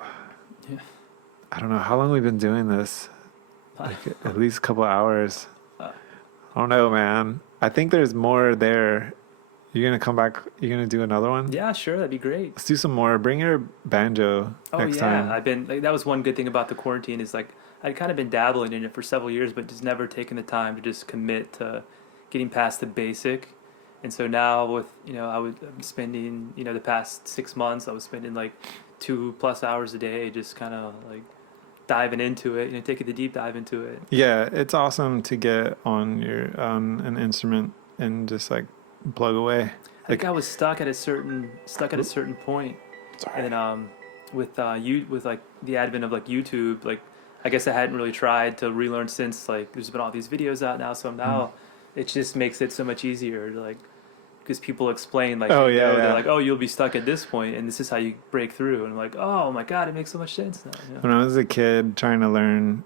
Yeah. I don't know how long we've been doing this. Like at least a couple hours. I don't know, man. I think there's more there. You're gonna come back. You're gonna do another one. Yeah, sure. That'd be great. Let's do some more. Bring your banjo next time. I've been that was one good thing about the quarantine is like I'd kind of been dabbling in it for several years, but just never taken the time to just commit to getting past the basic. And so now with, you know, I'm spending, you know, the past 6 months, I was spending like 2+ hours a day, just kind of like diving into it, you know, taking the deep dive into it. Yeah, it's awesome to get on an instrument and just like plug away. I think I was stuck at a certain point. Sorry. And then with like the advent of like YouTube, like I guess I hadn't really tried to relearn since, like there's been all these videos out now, so now it just makes it so much easier to like, because people explain like, they're like, oh, you'll be stuck at this point and this is how you break through, and I'm like, oh my god, it makes so much sense now. You know? When I was a kid trying to learn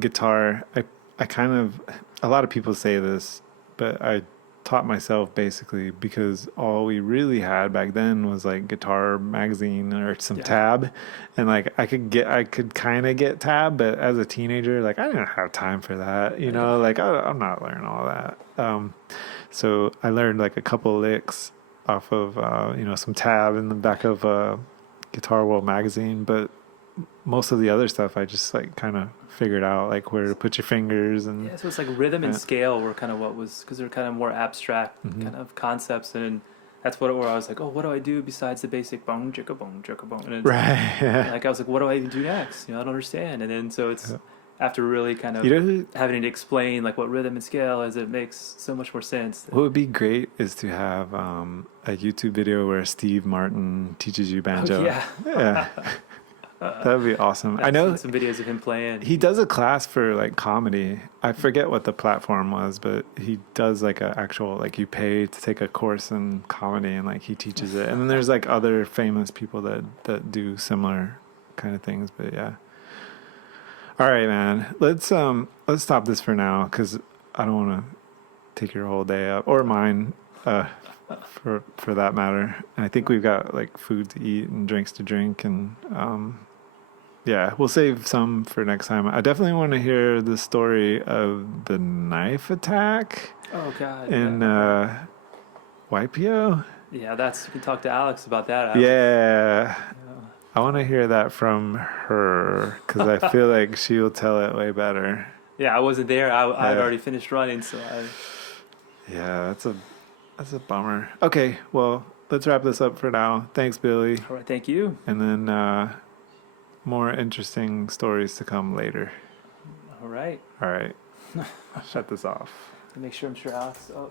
guitar, I kind of, a lot of people say this, but I taught myself basically because all we really had back then was like Guitar Magazine or some Tab, and like I could kind of get Tab, but as a teenager, like I didn't have time for that, you know, like I'm not learning all that. So I learned like a couple licks off of you know, some Tab in the back of Guitar World magazine, but most of the other stuff I just like kind of figured out, like where to put your fingers. And so it's like rhythm and scale were kind of what was, because they're kind of more abstract kind of concepts, and that's where I was like, oh, what do I do besides the basic bong chicka bong chicka bong? And it's, Right. Yeah. like I was like, what do I even do next? I don't understand. And then so it's after really kind of You know who, having to explain like what rhythm and scale is, it makes so much more sense. what would be great is to have a YouTube video where Steve Martin teaches you banjo. Oh, yeah. Yeah. That would be awesome. I I've know seen some videos of him playing. he does a class for like comedy. I forget what the platform was, but he does like a actual, like you pay to take a course in comedy and like he teaches it. And then there's like other famous people that do similar kind of things. But yeah. All right, man. Let's stop this for now because I don't want to take your whole day up or mine, for that matter. And I think we've got like food to eat and drinks to drink, and yeah, we'll save some for next time. I definitely want to hear the story of the knife attack Oh God. in YPO. Yeah, that's you can talk to Alex about that. Yeah. Yeah. I want to hear that from her because I feel like she'll tell it way better. Yeah, I wasn't there. I'd Yeah. already finished running, so Yeah, that's a bummer. Okay, well, let's wrap this up for now. Thanks, Billy. all right. Thank you. And then more interesting stories to come later. All right. All right. Shut this off. Make sure I'm sure Alex. Oh.